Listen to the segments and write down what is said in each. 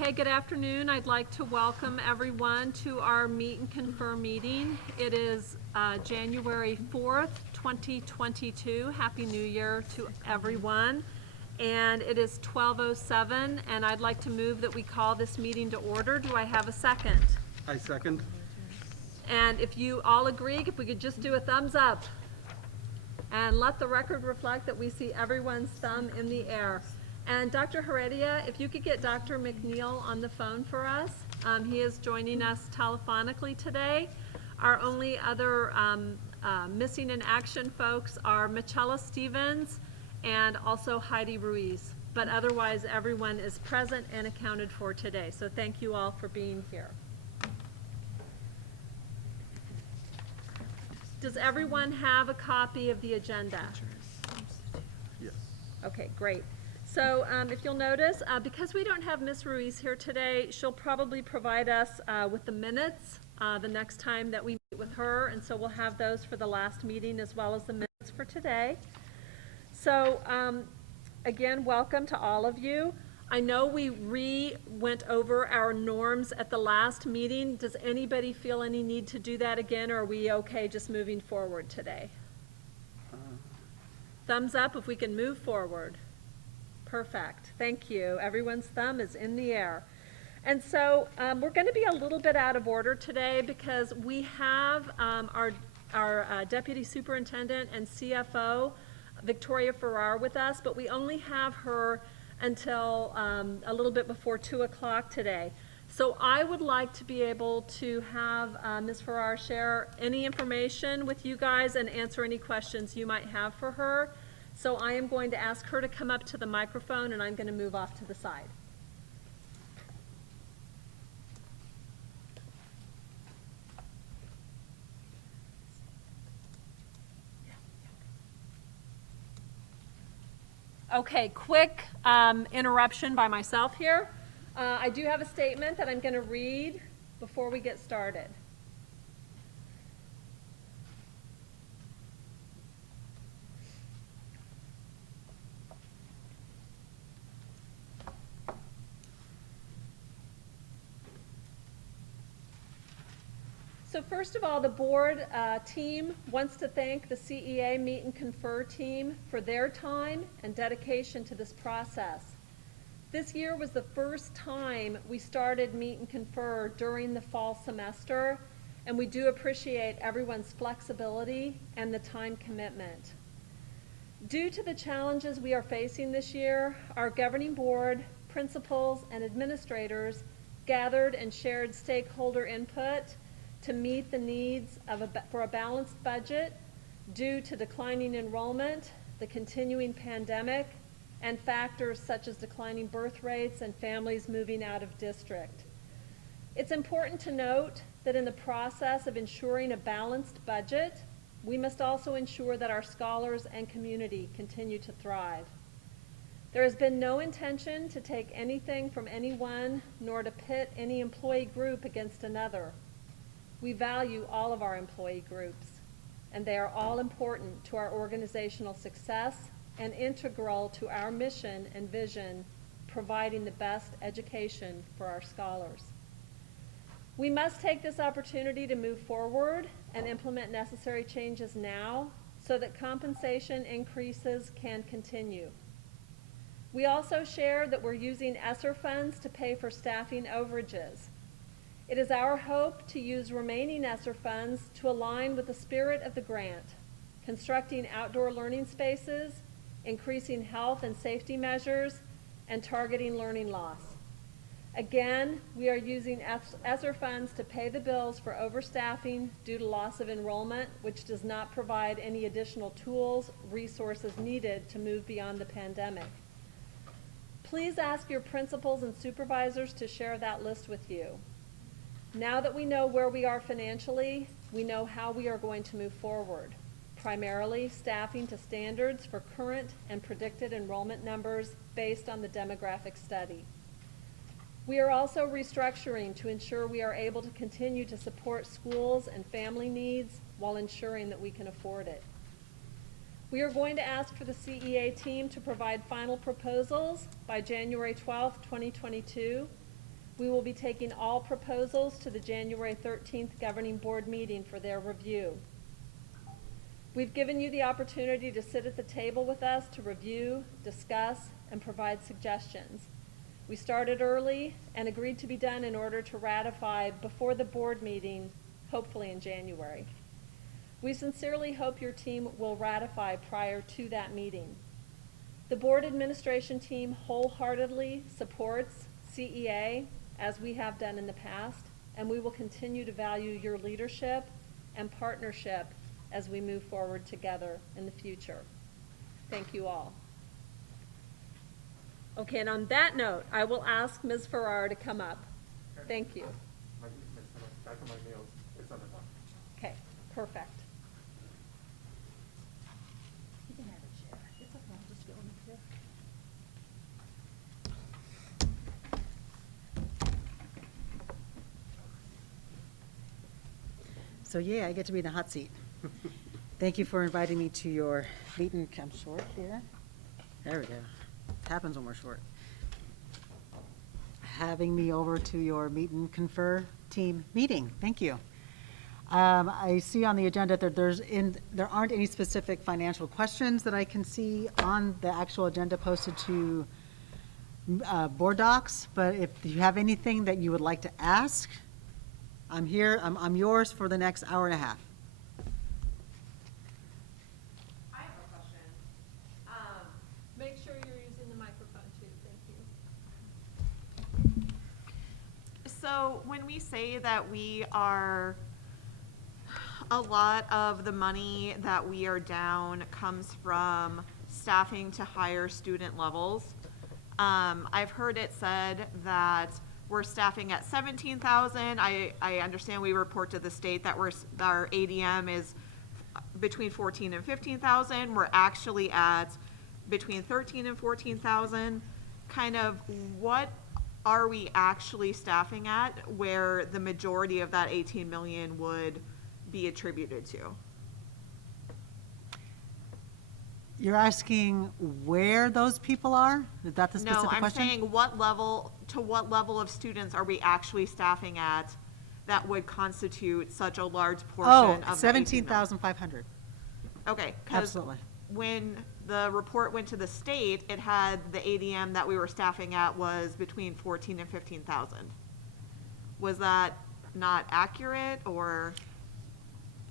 Okay, good afternoon. I'd like to welcome everyone to our Meet and Confer meeting. It is January 4th, 2022. Happy New Year to everyone. And it is 12:07, and I'd like to move that we call this meeting to order. Do I have a second? I second. And if you all agree, if we could just do a thumbs up. And let the record reflect that we see everyone's thumb in the air. And Dr. Heredia, if you could get Dr. McNeil on the phone for us. He is joining us telephonically today. Our only other missing in action folks are Michela Stevens and also Heidi Ruiz. But otherwise, everyone is present and accounted for today. So thank you all for being here. Does everyone have a copy of the agenda? Yes. Okay, great. So if you'll notice, because we don't have Ms. Ruiz here today, she'll probably provide us with the minutes the next time that we meet with her, and so we'll have those for the last meeting as well as the minutes for today. So again, welcome to all of you. I know we went over our norms at the last meeting. Does anybody feel any need to do that again, or are we okay just moving forward today? Thumbs up if we can move forward. Perfect. Thank you. Everyone's thumb is in the air. And so we're going to be a little bit out of order today because we have our Deputy Superintendent and CFO, Victoria Farrar, with us, but we only have her until a little bit before 2 o'clock today. So I would like to be able to have Ms. Farrar share any information with you guys and answer any questions you might have for her. So I am going to ask her to come up to the microphone, and I'm going to move off to the side. Okay, quick interruption by myself here. I do have a statement that I'm going to read before we get started. So first of all, the board team wants to thank the CEA Meet and Confer team for their time and dedication to this process. This year was the first time we started Meet and Confer during the fall semester, and we do appreciate everyone's flexibility and the time commitment. Due to the challenges we are facing this year, our governing board, principals, and administrators gathered and shared stakeholder input to meet the needs for a balanced budget due to declining enrollment, the continuing pandemic, and factors such as declining birth rates and families moving out of district. It's important to note that in the process of ensuring a balanced budget, we must also ensure that our scholars and community continue to thrive. There has been no intention to take anything from anyone, nor to pit any employee group against another. We value all of our employee groups, and they are all important to our organizational success and integral to our mission and vision, providing the best education for our scholars. We must take this opportunity to move forward and implement necessary changes now so that compensation increases can continue. We also shared that we're using ESSER funds to pay for staffing overages. It is our hope to use remaining ESSER funds to align with the spirit of the grant, constructing outdoor learning spaces, increasing health and safety measures, and targeting learning loss. Again, we are using ESSER funds to pay the bills for overstaffing due to loss of enrollment, which does not provide any additional tools, resources needed to move beyond the pandemic. Please ask your principals and supervisors to share that list with you. Now that we know where we are financially, we know how we are going to move forward, primarily staffing to standards for current and predicted enrollment numbers based on the demographic study. We are also restructuring to ensure we are able to continue to support schools and family needs while ensuring that we can afford it. We are going to ask for the CEA team to provide final proposals by January 12th, 2022, We will be taking all proposals to the January 13th Governing Board meeting for their review. We've given you the opportunity to sit at the table with us to review, discuss, and provide suggestions. We started early and agreed to be done in order to ratify before the board meeting, hopefully in January. We sincerely hope your team will ratify prior to that meeting. The board administration team wholeheartedly supports CEA, as we have done in the past, and we will continue to value your leadership and partnership as we move forward together in the future. Thank you all. Okay, and on that note, I will ask Ms. Farrar to come up. Thank you. Okay, perfect. You can have a chair. It's okay, I'll just go in the chair. So yeah, I get to be in the hot seat. Thank you for inviting me to your meet and, I'm short here. There we go. Happens when we're short. Having me over to your Meet and Confer team meeting. Thank you. I see on the agenda that there aren't any specific financial questions that I can see on the actual agenda posted to board docs, but if you have anything that you would like to ask, I'm here. I'm yours for the next hour and a half. I have a question. Make sure you're using the microphone too, thank you. So when we say that we are, a lot of the money that we are down comes from staffing to higher student levels. I've heard it said that we're staffing at 17,000. I understand we report to the state that our ADM is between 14 and 15,000. We're actually at between 13 and 14,000. Kind of what are we actually staffing at where the majority of that 18 million would be attributed to? You're asking where those people are? Is that the specific No, I'm question? saying what level of students are we actually staffing at that would constitute such a large portion Oh, of the 18 million? 17,500. Okay, because Absolutely. when the report went to the state, it had the ADM that we were staffing at was between 14 and 15,000. Was that not accurate, or?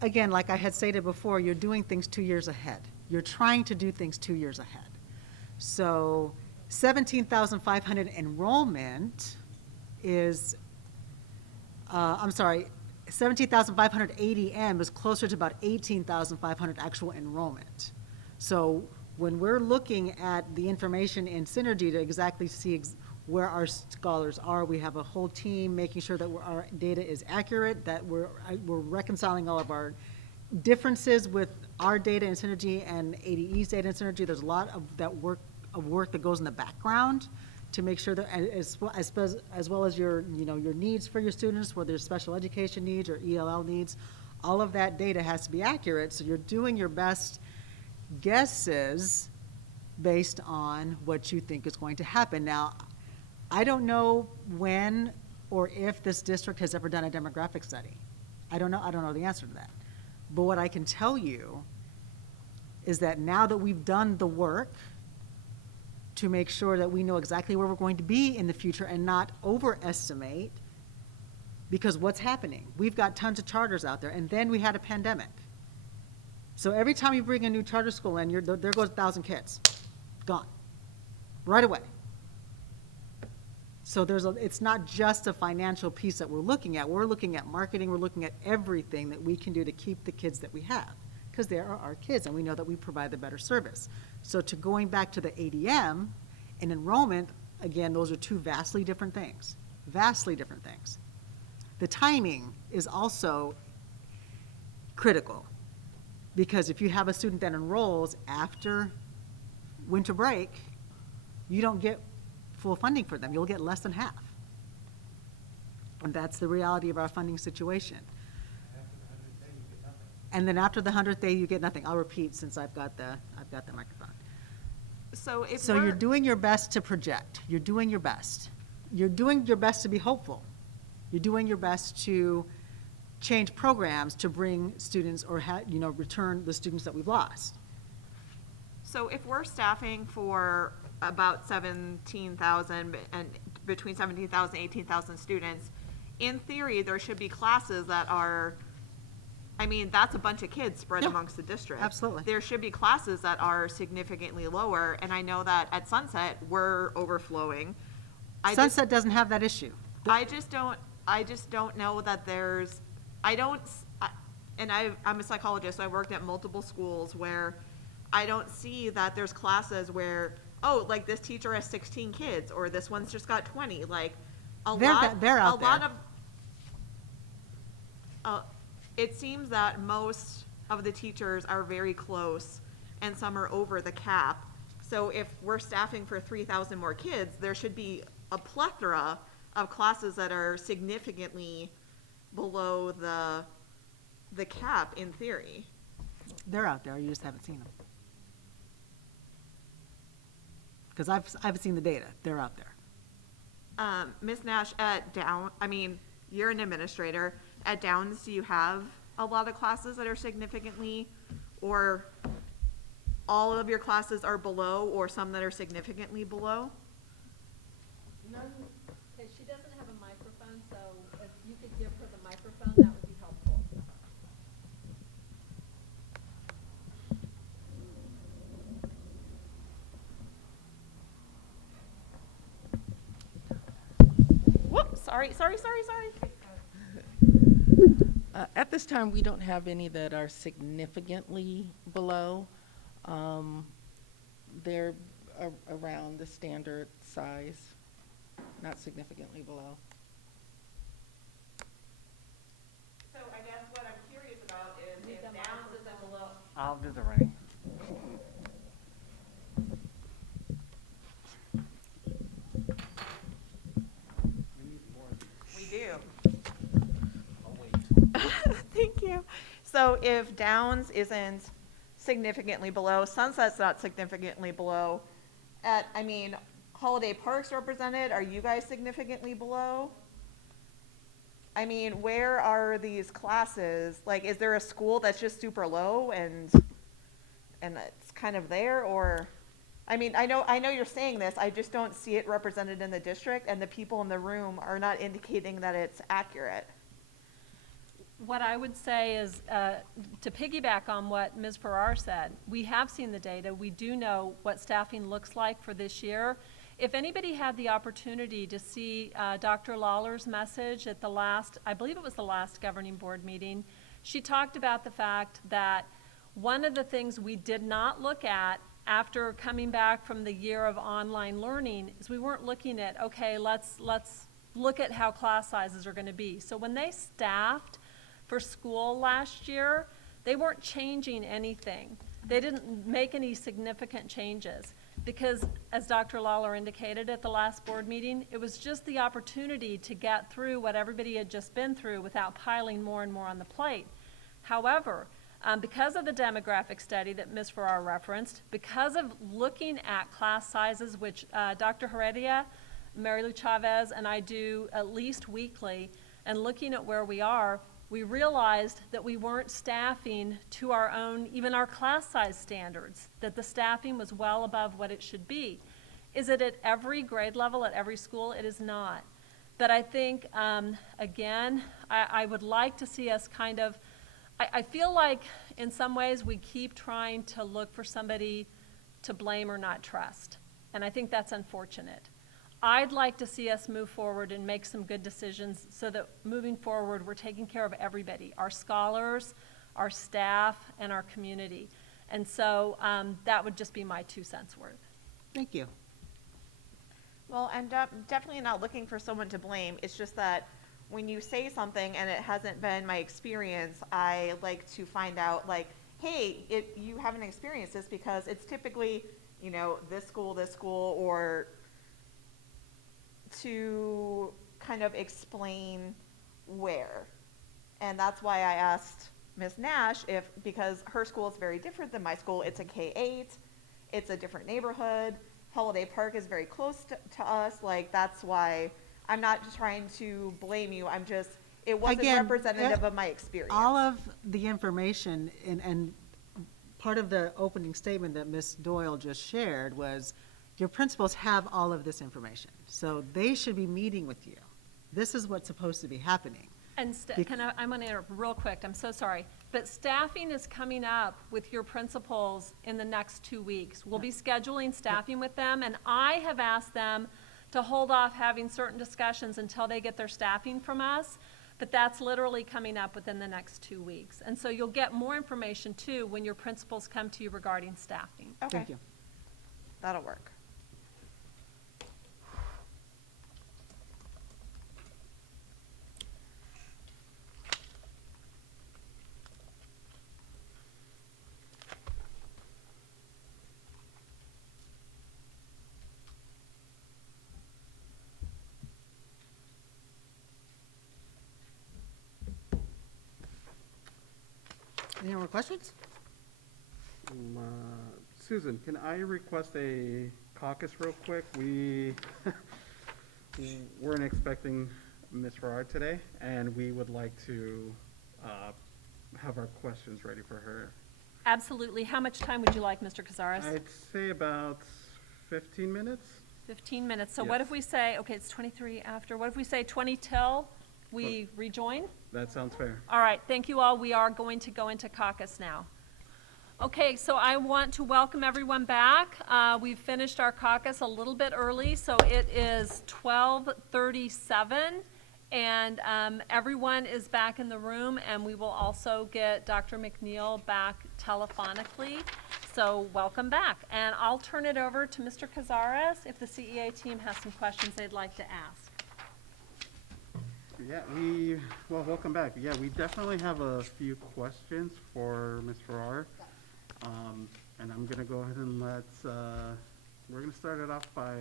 Again, like I had stated before, you're doing things 2 years ahead. You're trying to do things 2 years ahead. So 17,500 enrollment is, 17,500 ADM is closer to about 18,500 actual enrollment. So when we're looking at the information in Synergy to exactly see where our scholars are, we have a whole team making sure that our data is accurate, that we're reconciling all of our differences with our data in Synergy and ADE's data in Synergy. There's a lot of work that goes in the background to make sure that as well as your needs for your students, whether it's special education needs or ELL needs, all of that data has to be accurate. So you're doing your best guesses based on what you think is going to happen. Now, I don't know when or if this district has ever done a demographic study. I don't know the answer to that. But what I can tell you is that now that we've done the work to make sure that we know exactly where we're going to be in the future and not overestimate, because what's happening? We've got tons of charters out there, and then we had a pandemic. So every time you bring a new charter school in, there goes 1,000 kids. Gone. Right away. So it's not just a financial piece that we're looking at. We're looking at marketing. We're looking at everything that we can do to keep the kids that we have, because they are our kids, and we know that we provide the better service. So to going back to the ADM and enrollment, again, those are two vastly different things. Vastly different things. The timing is also critical, because if you have a student that enrolls after winter break, you don't get full funding for them. You'll get less than half. And that's the reality of our funding situation. And then after the 100th day, you get nothing. I'll repeat since I've got the microphone. So So you're doing your best to project. You're doing your best. you're doing your best to be hopeful. You're doing your best to change programs to bring students or return the students that we've lost. So if we're staffing for about 17,000 and between 17,000 and 18,000 students, in theory, there should be classes that are, I mean, that's a bunch of kids spread Yeah, amongst the district. absolutely. There should be classes that are significantly lower, and I know that at Sunset, we're overflowing. Sunset doesn't have that issue. I just don't know that there's, I'm a psychologist, so I worked at multiple schools where I don't see that there's classes where, oh, like this teacher has 16 kids, or this one's just got 20, like, They're out there. It seems that most of the teachers are very close, and some are over the cap. So if we're staffing for 3,000 more kids, there should be a plethora of classes that are significantly below the cap in theory. They're out there, you just haven't seen them. Because I've seen the data, they're out there. Ms. Nash, you're an administrator. At Downs, do you have a lot of classes that are significantly, or all of your classes are below, or some that are significantly below? None, okay, she doesn't have a microphone, so if you could give her the microphone, that would be helpful. Whoops, sorry. At this time, we don't have any that are significantly below. They're around the standard size, not significantly below. So I guess what I'm curious about is if Downs isn't below. I'll do the writing. We do. Thank you. So if Downs isn't significantly below, Sunset's not significantly below, Holiday Park's represented, are you guys significantly below? I mean, where are these classes? Like, is there a school that's just super low and it's kind of there, or? I mean, I know you're saying this, I just don't see it represented in the district, and the people in the room are not indicating that it's accurate. What I would say is, to piggyback on what Ms. Farrar said, we have seen the data. We do know what staffing looks like for this year. If anybody had the opportunity to see Dr. Lawler's message at the last, I believe it was the last governing board meeting, she talked about the fact that one of the things we did not look at after coming back from the year of online learning is we weren't looking at, okay, let's look at how class sizes are going to be. So when they staffed for school last year, they weren't changing anything. They didn't make any significant changes because, as Dr. Lawler indicated at the last board meeting, it was just the opportunity to get through what everybody had just been through without piling more and more on the plate. However, because of the demographic study that Ms. Farrar referenced, because of looking at class sizes, which Dr. Heredia, Mary Lou Chavez, and I do at least weekly, and looking at where we are, we realized that we weren't staffing to our own, even our class size standards, that the staffing was well above what it should be. Is it at every grade level, at every school? It is not. But I think, again, I would like to see us kind of, I feel like in some ways we keep trying to look for somebody to blame or not trust. And I think that's unfortunate. I'd like to see us move forward and make some good decisions so that moving forward we're taking care of everybody, our scholars, our staff, and our community. And so that would just be my 2 cents worth. Thank you. Well, I'm definitely not looking for someone to blame. It's just that when you say something and it hasn't been my experience, I like to find out, like, hey, you haven't experienced this because it's typically, this school, or to kind of explain where. And that's why I asked Ms. Nash because her school is very different than my school. It's a K-8, it's a different neighborhood, Holiday Park is very close to us, like, that's why, I'm not just trying to blame you, I'm just, it wasn't Again, representative of my experience. All of the information and part of the opening statement that Ms. Doyle just shared was your principals have all of this information. So they should be meeting with you. This is what's supposed to be happening. And I'm going to interrupt real quick, I'm so sorry. But staffing is coming up with your principals in the next 2 weeks. We'll be scheduling staffing with them, and I have asked them to hold off having certain discussions until they get their staffing from us. But that's literally coming up within the next 2 weeks. And so you'll get more information too when your principals come to you regarding staffing. Okay, Thank you. that'll work. Any more questions? Susan, can I request a caucus real quick? We weren't expecting Ms. Farrar today, and we would like to have our questions ready for her. Absolutely. How much time would you like, Mr. Cazares? I'd say about 15 minutes. 15 minutes. So what if Yes. we say, okay, it's 23 after, what if we say 20 till we rejoin? That sounds fair. All right, thank you all. We are going to go into caucus now. Okay, so I want to welcome everyone back. We've finished our caucus a little bit early, so it is 12:37, and everyone is back in the room, and we will also get Dr. McNeil back telephonically. So welcome back, and I'll turn it over to Mr. Cazares if the CEA team has some questions they'd like to ask. Yeah, welcome back. Yeah, we definitely have a few questions for Ms. Farrar. And I'm gonna go ahead and we're gonna start it off by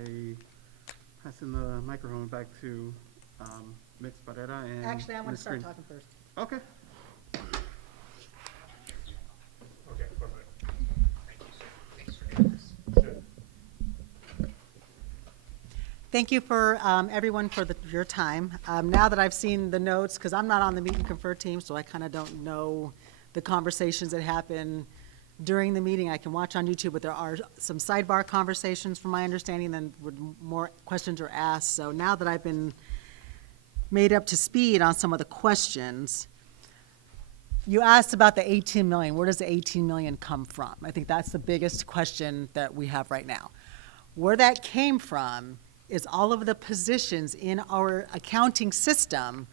passing the microphone back to, Ms. Barrera and Actually, I want to Ms. start Green. talking first. Okay. Okay, perfect. Thank you, sir. Thanks for doing this. Sure. Thank you for everyone for your time. Now that I've seen the notes, because I'm not on the Meet and Confer team, so I kind of don't know the conversations that happen during the meeting. I can watch on YouTube, but there are some sidebar conversations from my understanding, then more questions are asked. So now that I've been made up to speed on some of the questions, you asked about the 18 million. Where does the 18 million come from? I think that's the biggest question that we have right now. Where that came from is all of the positions in our accounting system.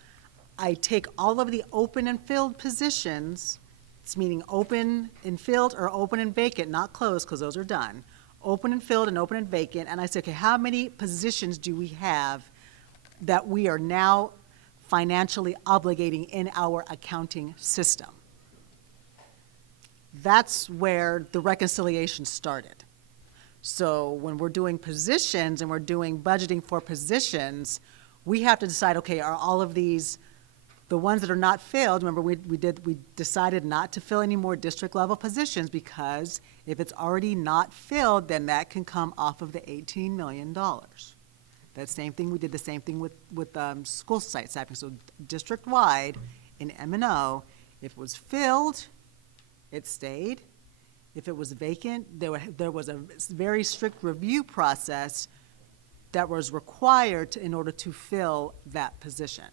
I take all of the open and filled positions, it's meaning open and filled or open and vacant, not closed, because those are done. Open and filled and open and vacant, and I say, okay, how many positions do we have that we are now financially obligating in our accounting system? That's where the reconciliation started. So when we're doing positions and we're doing budgeting for positions, we have to decide, okay, are all of these, the ones that are not filled, remember we decided not to fill any more district level positions, because if it's already not filled, then that can come off of the $18 million. That same thing, we did the same thing with school site staffing. So district-wide in M&O, if it was filled, it stayed. If it was vacant, there was a very strict review process that was required in order to fill that position.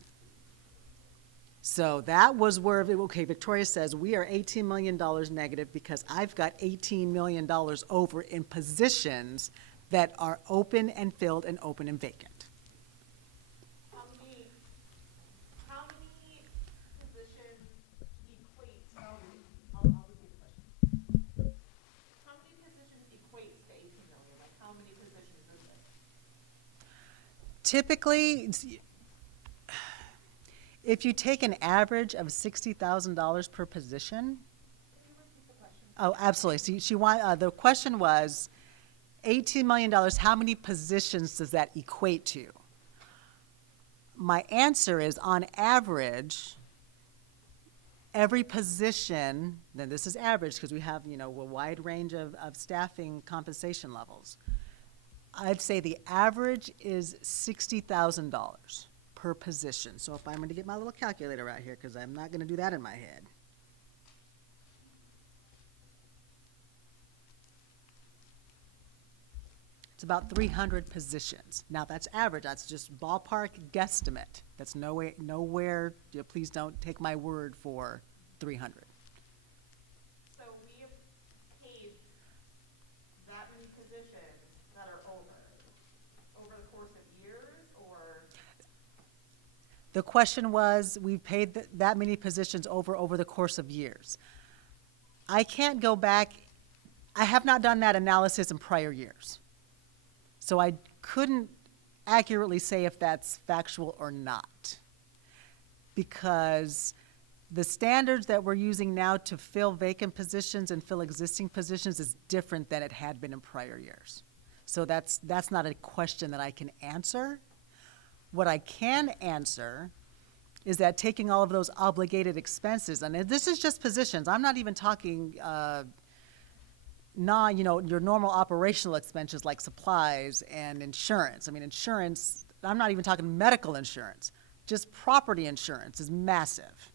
So that was where, okay, Victoria says, we are $18 million negative because I've got $18 million over in positions that are open and filled and open and vacant. How many positions equate, I'll repeat the question. How many positions equates to 18 million? Like, how many positions is it? Typically, if you take an average of $60,000 per position. Oh, absolutely. So the question was, $18 million, how many positions does that equate to? My answer is, on average, every position, then this is average because we have, a wide range of staffing compensation levels. I'd say the average is $60,000 per position. So if I'm going to get my little calculator out here, because I'm not going to do that in my head. It's about 300 positions. Now, that's average. That's just ballpark guesstimate. That's nowhere, please don't take my word for 300. So we have paid that many positions that are over the course of years, or? The question was, we've paid that many positions over the course of years. I can't go back. I have not done that analysis in prior years. So I couldn't accurately say if that's factual or not, because the standards that we're using now to fill vacant positions and fill existing positions is different than it had been in prior years. So that's not a question that I can answer. What I can answer is that taking all of those obligated expenses, and this is just positions, I'm not even talking your normal operational expenses like supplies and insurance. I mean, insurance, I'm not even talking medical insurance. Just property insurance is massive,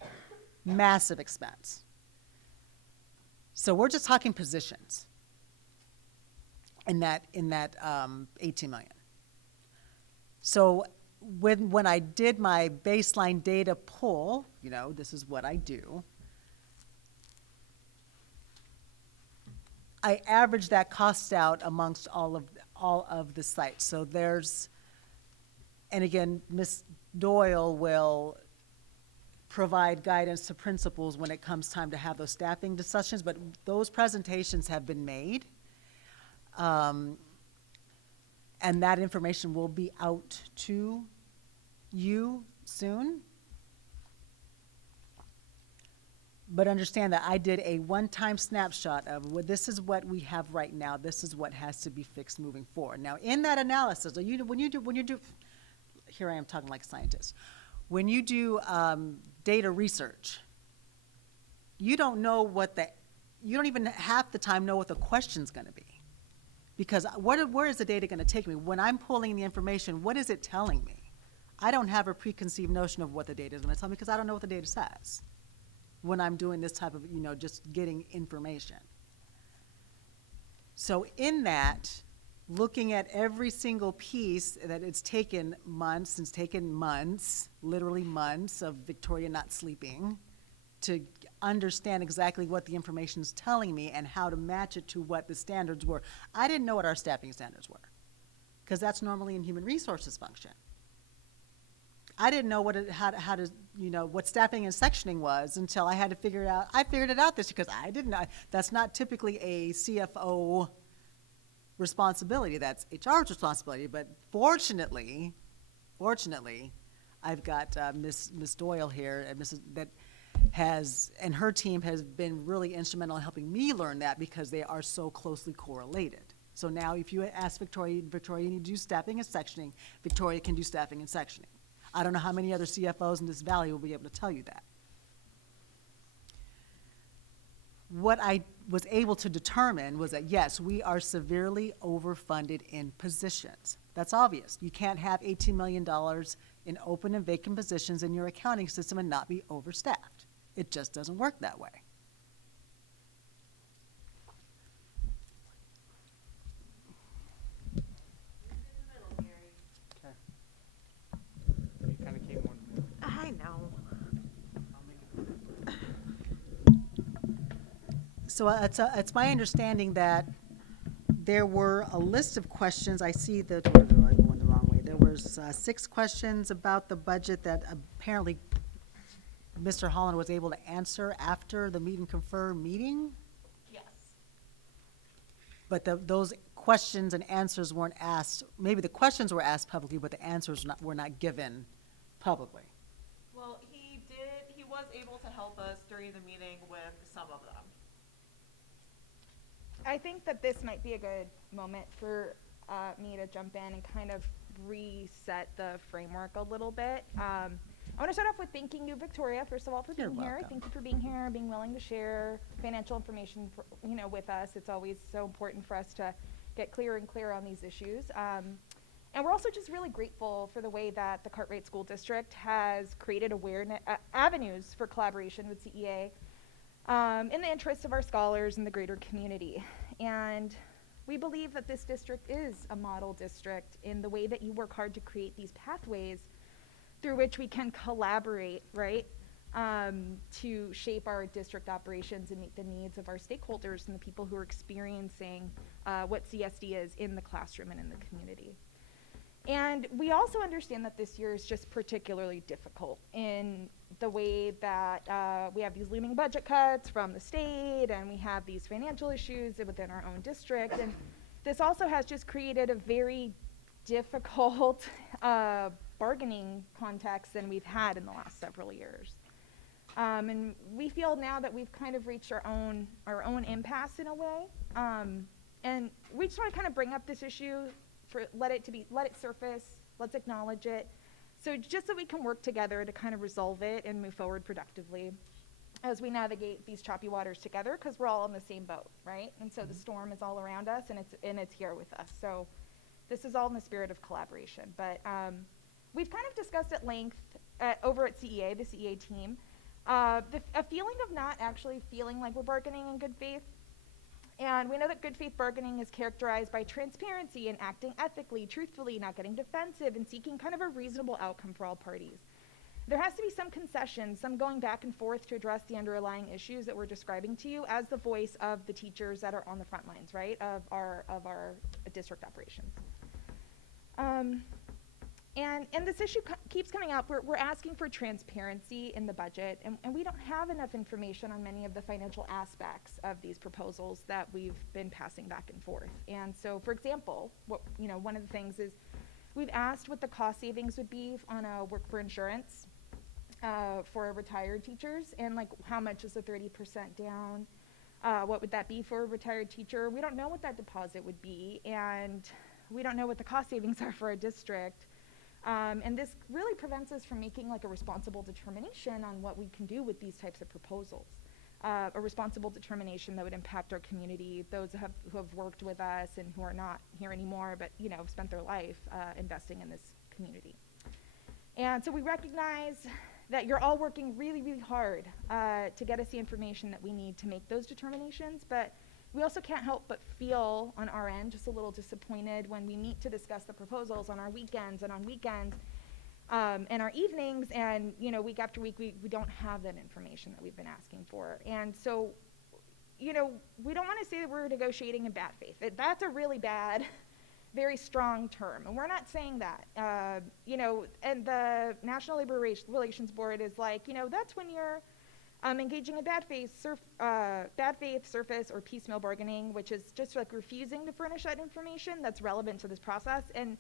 massive expense. So we're just talking positions in that 18 million. So when I did my baseline data pull, this is what I do. I average that cost out amongst all of the sites. So and again, Ms. Doyle will provide guidance to principals when it comes time to have those staffing discussions, but those presentations have been made. And that information will be out to you soon. But understand that I did a one-time snapshot of this is what we have right now. This is what has to be fixed moving forward. Now, in that analysis, when you do, here I am talking like a scientist. When you do data research, you don't even half the time know what the question's going to be, because where is the data going to take me? When I'm pulling the information, what is it telling me? I don't have a preconceived notion of what the data is going to tell me because I don't know what the data says when I'm doing this type of, just getting information. So in that, looking at every single piece that it's taken months, literally months of Victoria not sleeping to understand exactly what the information is telling me and how to match it to what the standards were. I didn't know what our staffing standards were, because that's normally in human resources function. I didn't know what staffing and sectioning was until I had to figure it out. I figured it out this year because I didn't know. That's not typically a CFO responsibility. That's HR's responsibility. But fortunately, I've got Miss Doyle here, and her team has been really instrumental in helping me learn that, because they are so closely correlated. So now if you ask Victoria, you need to do staffing and sectioning, Victoria can do staffing and sectioning. I don't know how many other CFOs in this valley will be able to tell you that. What I was able to determine was that, yes, we are severely overfunded in positions. That's obvious. You can't have $18 million in open and vacant positions in your accounting system and not be overstaffed. It just doesn't work that way. You kind of came one. I know. So it's my understanding that there were a list of questions. I see that, or am I going the wrong way? There was 6 questions about the budget that apparently Mr. Holland was able to answer after the Meet and Confer meeting. Yes. But those questions and answers weren't asked. Maybe the questions were asked publicly, but the answers were not given publicly. Well, he was able to help us during the meeting with some of them. I think that this might be a good moment for me to jump in and kind of reset the framework a little bit. I want to start off with thanking you, Victoria, first of all, for You're being here. welcome. Thank you for being here, being willing to share financial information with us. It's always so important for us to get clearer and clearer on these issues. And we're also just really grateful for the way that the Cartwright School District has created awareness, avenues for collaboration with CEA in the interests of our scholars and the greater community. And we believe that this district is a model district in the way that you work hard to create these pathways through which we can collaborate, right, to shape our district operations and meet the needs of our stakeholders and the people who are experiencing what CSD is in the classroom and in the community. And we also understand that this year is just particularly difficult in the way that we have these looming budget cuts from the state, and we have these financial issues within our own district. And this also has just created a very difficult bargaining context than we've had in the last several years. And we feel now that we've kind of reached our own impasse in a way. And we just want to kind of bring up this issue, let it surface, let's acknowledge it. So just so we can work together to kind of resolve it and move forward productively as we navigate these choppy waters together, because we're all in the same boat, right? And so the storm is all around us, and it's here with us. So this is all in the spirit of collaboration. But we've kind of discussed at length over at CEA, the CEA team, a feeling of not actually feeling like we're bargaining in good faith. And we know that good faith bargaining is characterized by transparency and acting ethically, truthfully, not getting defensive, and seeking kind of a reasonable outcome for all parties. There has to be some concession, some going back and forth to address the underlying issues that we're describing to you as the voice of the teachers that are on the front lines, right, of our district operations. And this issue keeps coming up. We're asking for transparency in the budget, and we don't have enough information on many of the financial aspects of these proposals that we've been passing back and forth. And so, for example, one of the things is we've asked what the cost savings would be on a work for insurance for retired teachers, and like how much is the 30% down? What would that be for a retired teacher? We don't know what that deposit would be, and we don't know what the cost savings are for a district. And this really prevents us from making like a responsible determination on what we can do with these types of proposals. A responsible determination that would impact our community, those who have worked with us and who are not here anymore, but have spent their life investing in this community. And so we recognize that you're all working really, really hard to get us the information that we need to make those determinations, but we also can't help but feel on our end just a little disappointed when we meet to discuss the proposals on our weekends and on weekends and our evenings, and week after week we don't have that information that we've been asking for. And so we don't want to say that we're negotiating in bad faith. That's a really bad, very strong term, and we're not saying that. And the National Labor Relations Board is like, that's when you're engaging in bad faith, surface, or piecemeal bargaining, which is just like refusing to furnish that information that's relevant to this process. And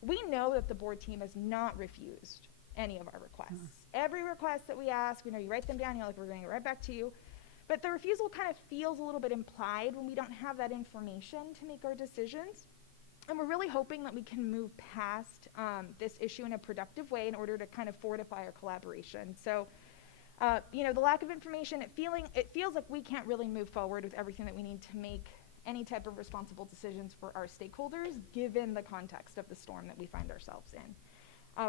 we know that the board team has not refused any of our requests. Every request that we ask, you write them down, you're like, we're going to get right back to you. But the refusal kind of feels a little bit implied when we don't have that information to make our decisions. And we're really hoping that we can move past this issue in a productive way in order to kind of fortify our collaboration. So the lack of information, it feels like we can't really move forward with everything that we need to make any type of responsible decisions for our stakeholders, given the context of the storm that we find ourselves in.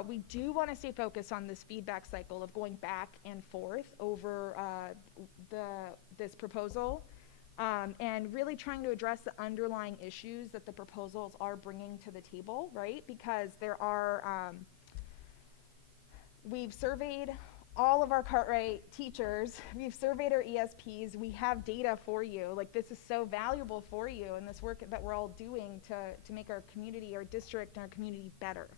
We do want to stay focused on this feedback cycle of going back and forth over this proposal, and really trying to address the underlying issues that the proposals are bringing to the table, right? Because there are, we've surveyed all of our Cartwright teachers, we've surveyed our ESPs, we have data for you. Like, this is so valuable for you in this work that we're all doing to make our community, our district, and our community better.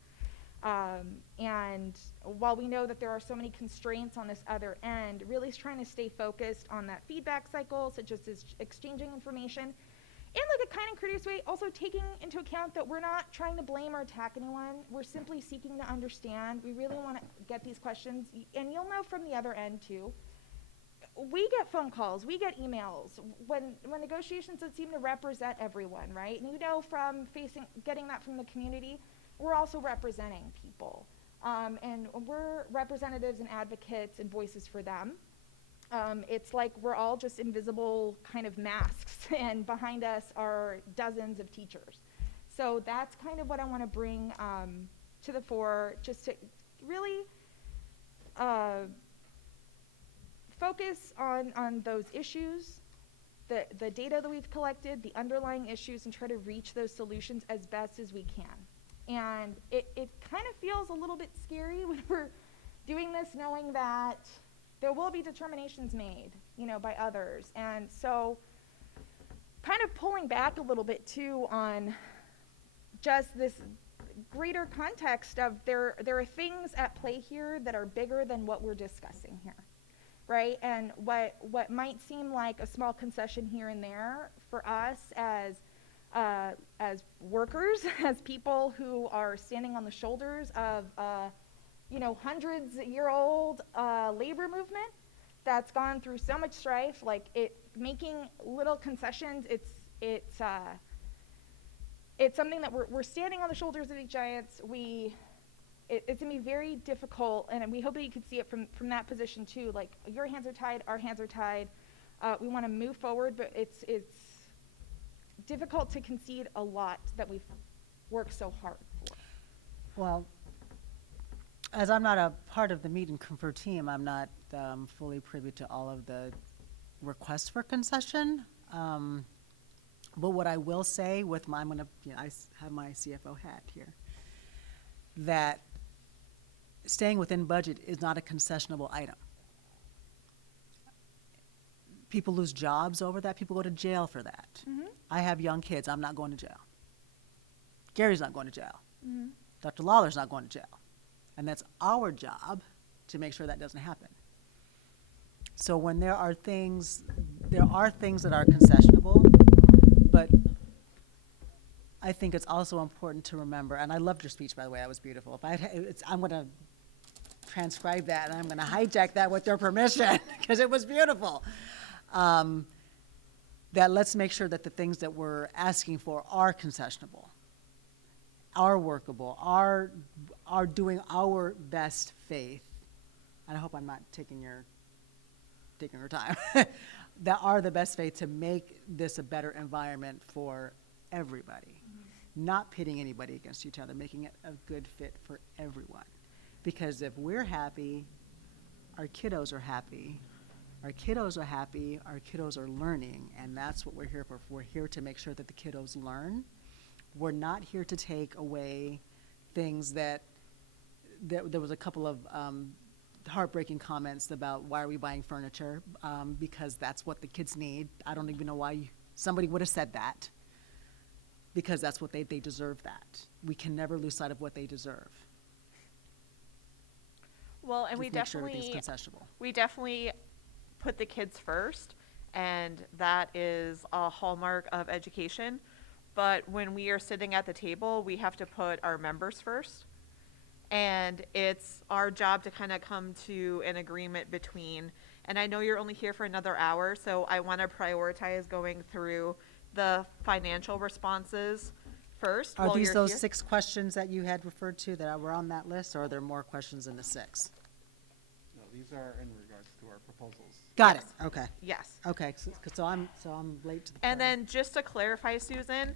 And while we know that there are so many constraints on this other end, really trying to stay focused on that feedback cycle, such as exchanging information, in like a kind and courteous way, also taking into account that we're not trying to blame or attack anyone. We're simply seeking to understand. We really want to get these questions, and you'll know from the other end too. We get phone calls, we get emails when negotiations don't seem to represent everyone, right? And from getting that from the community, we're also representing people, and we're representatives and advocates and voices for them. It's like we're all just invisible kind of masks, and behind us are dozens of teachers. So that's kind of what I want to bring to the fore, just to really focus on those issues, the data that we've collected, the underlying issues, and try to reach those solutions as best as we can. And it kind of feels a little bit scary when we're doing this, knowing that there will be determinations made, by others. And so kind of pulling back a little bit too on just this greater context of there are things at play here that are bigger than what we're discussing here, right? And what might seem like a small concession here and there for us as workers, as people who are standing on the shoulders of hundreds-year-old labor movement that's gone through so much strife, making little concessions, it's something that we're standing on the shoulders of these giants. It's gonna be very difficult, and we hope that you could see it from that position too. Like, your hands are tied, our hands are tied. We want to move forward, but it's difficult to concede a lot that we've worked so hard for. Well, as I'm not a part of the Meet and Confer team, I'm not fully privy to all of the requests for concession. But what I will say with I have my CFO hat here, that staying within budget is not a concessionable item. People lose jobs over that. People go to jail for that. Mm-hmm. I have young kids. I'm not going to jail. Gary's not going to jail. Mm-hmm. Dr. Lawler's not going to jail. And that's our job to make sure that doesn't happen. So when there are things that are concessionable, but I think it's also important to remember, and I loved your speech, by the way, that was beautiful. I'm going to transcribe that, and I'm going to hijack that with their permission, because it was beautiful. That let's make sure that the things that we're asking for are concessionable, are workable, are doing our best faith. And I hope I'm not taking your time. That are the best faith to make this a better environment for everybody. Mm-hmm. Not pitting anybody against each other, making it a good fit for everyone. Because if we're happy, our kiddos are happy. Our kiddos are happy, our kiddos are learning, and that's what we're here for. We're here to make sure that the kiddos learn. We're not here to take away things that there was a couple of heartbreaking comments about why are we buying furniture, because that's what the kids need. I don't even know why somebody would have said that, because that's what they deserve that. We can never lose sight of what they deserve. Well, and we Just make sure everything's concessionable. we definitely put the kids first, and that is a hallmark of education. But when we are sitting at the table, we have to put our members first. And it's our job to kind of come to an agreement between, and I know you're only here for another hour, so I want to prioritize going through the financial responses first. Are while these you're those here. 6 questions that you had referred to that were on that list, or are there more questions in the 6? No, these are in regards to our proposals. Got it, okay. Yes. Okay, so I'm late to the party. And then just to clarify, Susan,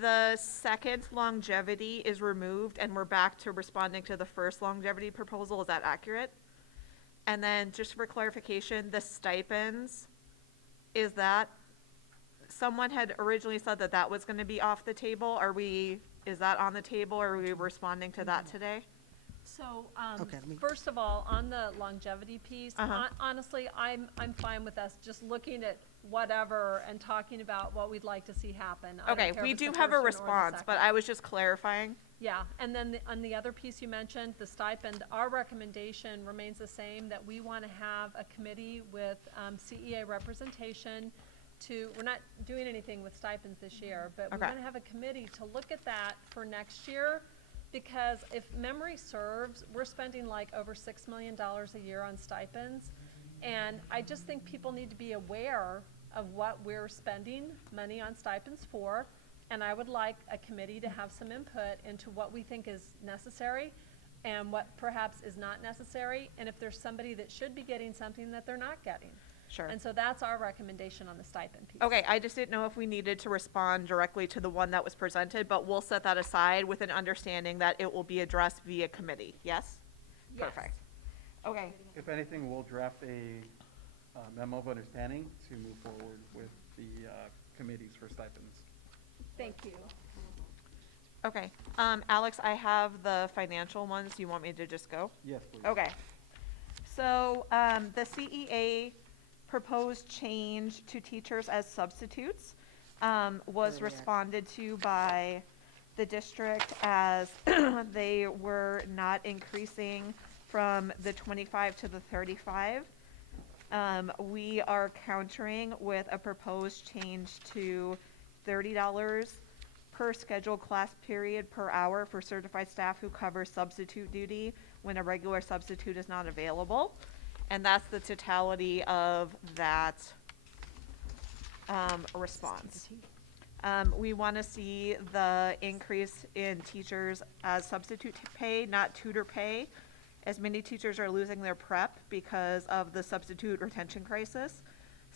the second longevity is removed and we're back to responding to the first longevity proposal. Is that accurate? And then just for clarification, the stipends, is that, someone had originally said that that was going to be off the table. Is that on the table, or are we responding to that today? So, Okay, let me- first of all, on the longevity piece, Uh-huh. honestly, I'm fine with us just looking at whatever and talking about what we'd like to see happen. I don't Okay, care we if it's do the have a first one or the response, but second. I was just clarifying. Yeah, and then on the other piece you mentioned, the stipend, our recommendation remains the same, that we want to have a committee with CEA representation we're not doing anything with stipends this year, but we Okay. want to have a committee to look at that for next year, because if memory serves, we're spending like over $6 million a year on stipends, and I just think people need to be aware of what we're spending money on stipends for, and I would like a committee to have some input into what we think is necessary. and what perhaps is not necessary, and if there's somebody that should be getting something that they're not getting. Sure. And so that's our recommendation on the stipend piece. Okay, I just didn't know if we needed to respond directly to the one that was presented, but we'll set that aside with an understanding that it will be addressed via committee, yes? Yes. Perfect. Okay, If anything, we'll draft a memo of understanding to move forward with the committees for stipends. Thank you. okay. Alex, I have the financial ones. You want me to just go? Yes, please. Okay. So, the CEA proposed change to teachers as substitutes, was responded to by the district as they were not increasing from the 25 to the 35. We are countering with a proposed change to $30 per scheduled class period per hour for certified staff who cover substitute duty when a regular substitute is not available. And that's the totality of that response. We want to see the increase in teachers as substitute pay, not tutor pay, as many teachers are losing their prep because of the substitute retention crisis.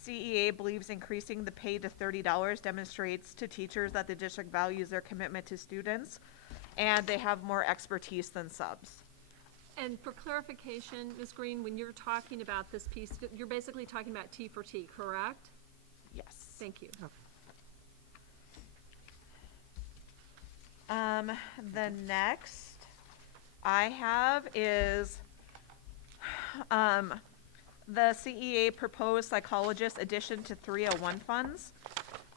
CEA believes increasing the pay to $30 demonstrates to teachers that the district values their commitment to students, and they have more expertise than subs. And for clarification, Ms. Green, when you're talking about this piece, you're basically talking about T for T, correct? Yes. Thank you. The next I have is, the CEA proposed psychologist addition to 301 funds.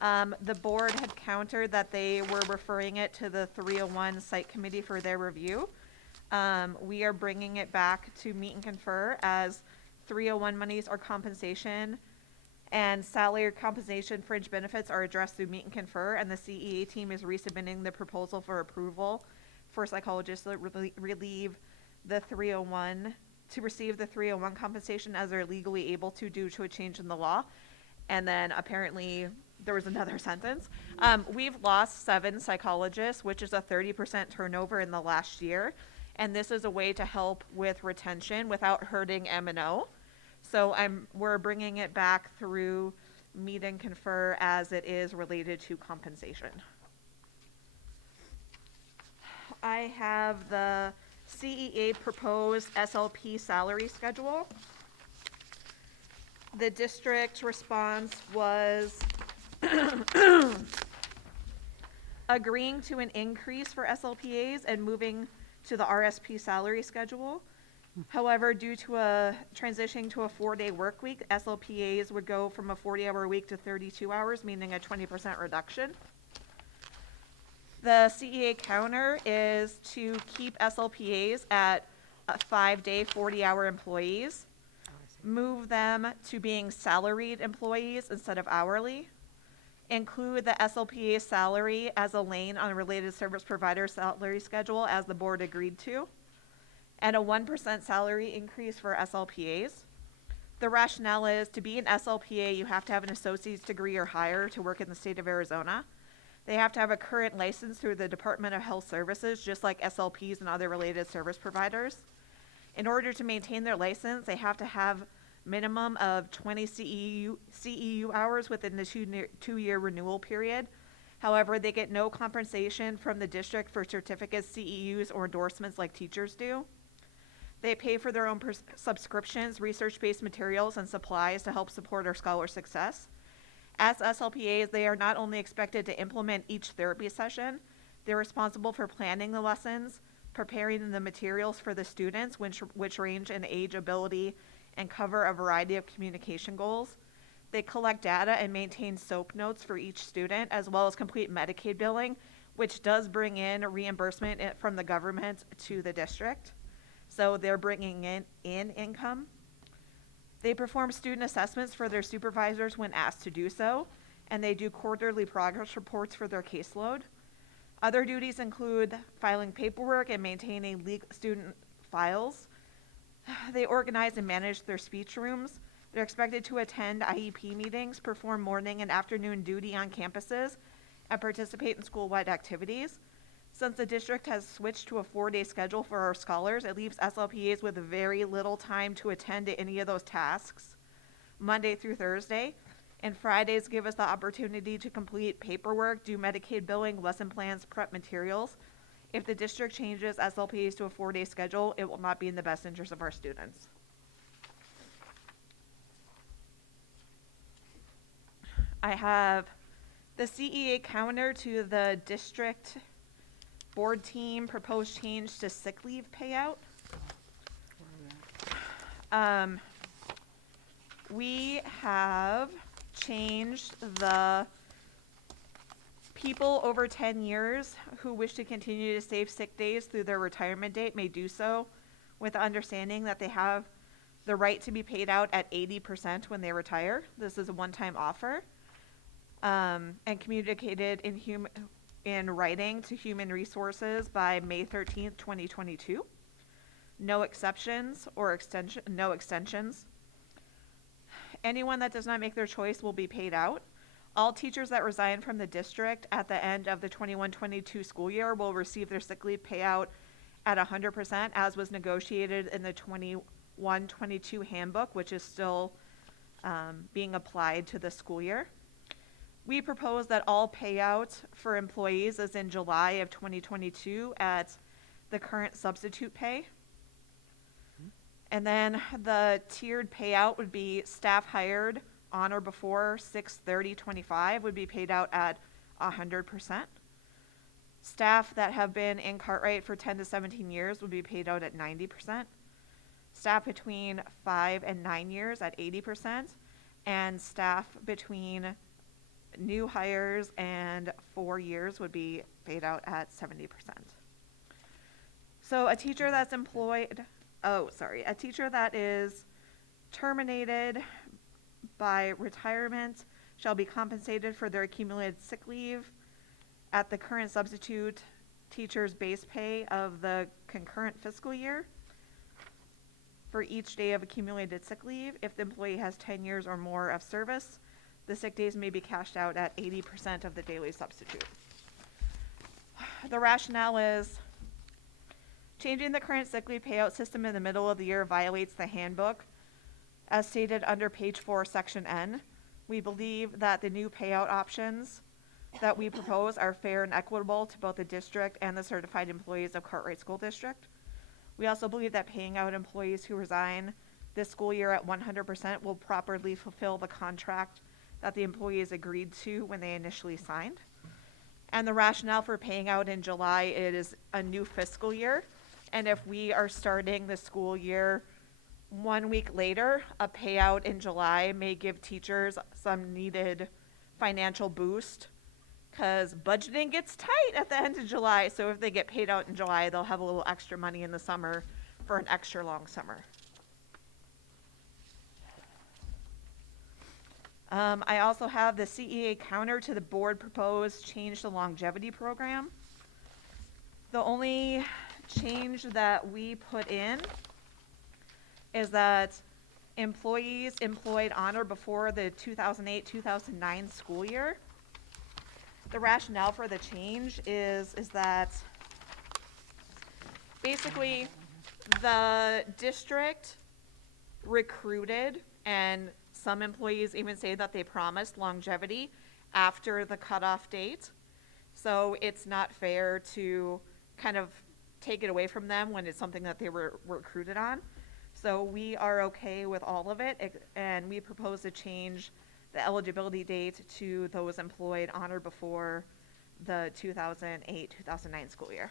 The board had countered that they were referring it to the 301 site committee for their review. We are bringing it back to Meet and Confer as 301 monies or compensation and salary or compensation fringe benefits are addressed through Meet and Confer, and the CEA team is resubmitting the proposal for approval for psychologists to relieve the 301, to receive the 301 compensation as they're legally able to due to a change in the law. And then apparently there was another sentence. We've lost 7 psychologists, which is a 30% turnover in the last year. And this is a way to help with retention without hurting M&O. So we're bringing it back through Meet and Confer as it is related to compensation. I have the CEA proposed SLP salary schedule. The district response was agreeing to an increase for SLPAs and moving to the RSP salary schedule. However, due to a transitioning to a 4-day work week, SLPAs would go from a 40-hour week to 32 hours, meaning a 20% reduction. The CEA counter is to keep SLPAs at a 5-day, 40-hour employees, move them to being salaried employees instead of hourly, include the SLPA salary as a lane on a related service provider salary schedule as the board agreed to, and a 1% salary increase for SLPAs. The rationale is to be an SLPA, you have to have an associate's degree or higher to work in the state of Arizona. They have to have a current license through the Department of Health Services, just like SLPs and other related service providers. In order to maintain their license, they have to have minimum of 20 CEU hours within the 2-year renewal period. However, they get no compensation from the district for certificates, CEUs, or endorsements like teachers do. They pay for their own subscriptions, research-based materials, and supplies to help support our scholar success. As SLPAs, they are not only expected to implement each therapy session, they're responsible for planning the lessons, preparing the materials for the students, which range in age, ability, and cover a variety of communication goals. They collect data and maintain SOAP notes for each student, as well as complete Medicaid billing, which does bring in reimbursement from the government to the district. So they're bringing in income. They perform student assessments for their supervisors when asked to do so, and they do quarterly progress reports for their caseload. Other duties include filing paperwork and maintaining student files. They organize and manage their speech rooms. They're expected to attend IEP meetings, perform morning and afternoon duty on campuses, and participate in school-wide activities. Since the district has switched to a 4-day schedule for our scholars, it leaves SLPAs with very little time to attend to any of those tasks, Monday through Thursday. And Fridays give us the opportunity to complete paperwork, do Medicaid billing, lesson plans, prep materials. If the district changes SLPAs to a 4-day schedule, it will not be in the best interest of our students. I have the CEA counter to the district board team proposed change to sick leave payout. We have changed the people over 10 years who wish to continue to save sick days through their retirement date may do so with the understanding that they have the right to be paid out at 80% when they retire. This is a one-time offer. And communicated in writing to Human Resources by May 13th, 2022. No exceptions or no extensions. Anyone that does not make their choice will be paid out. All teachers that resign from the district at the end of the 21-22 school year will receive their sick leave payout at 100%, as was negotiated in the 21-22 handbook, which is still being applied to the school year. We propose that all payout for employees is in July of 2022 at the current substitute pay. And then the tiered payout would be staff hired on or before 6/30/25 would be paid out at 100%. Staff that have been in Cartwright for 10 to 17 years would be paid out at 90%. Staff between 5 and 9 years at 80%. And staff between new hires and 4 years would be paid out at 70%. So a teacher that's a teacher that is terminated by retirement shall be compensated for their accumulated sick leave at the current substitute teacher's base pay of the concurrent fiscal year for each day of accumulated sick leave. If the employee has 10 years or more of service, the sick days may be cashed out at 80% of the daily substitute. The rationale is changing the current sick leave payout system in the middle of the year violates the handbook, as stated under page 4, section N. We believe that the new payout options that we propose are fair and equitable to both the district and the certified employees of Cartwright School District. We also believe that paying out employees who resign this school year at 100% will properly fulfill the contract that the employees agreed to when they initially signed. And the rationale for paying out in July, it is a new fiscal year. And if we are starting the school year 1 week later, a payout in July may give teachers some needed financial boost because budgeting gets tight at the end of July. So if they get paid out in July, they'll have a little extra money in the summer for an extra long summer. I also have the CEA counter to the board proposed change the longevity program. The only change that we put in is that employees employed on or before the 2008-2009 school year. The rationale for the change is that basically the district recruited, and some employees even say that they promised longevity after the cutoff date. So it's not fair to kind of take it away from them when it's something that they were recruited on. So we are okay with all of it, and we propose to change the eligibility date to those employed on or before the 2008-2009 school year.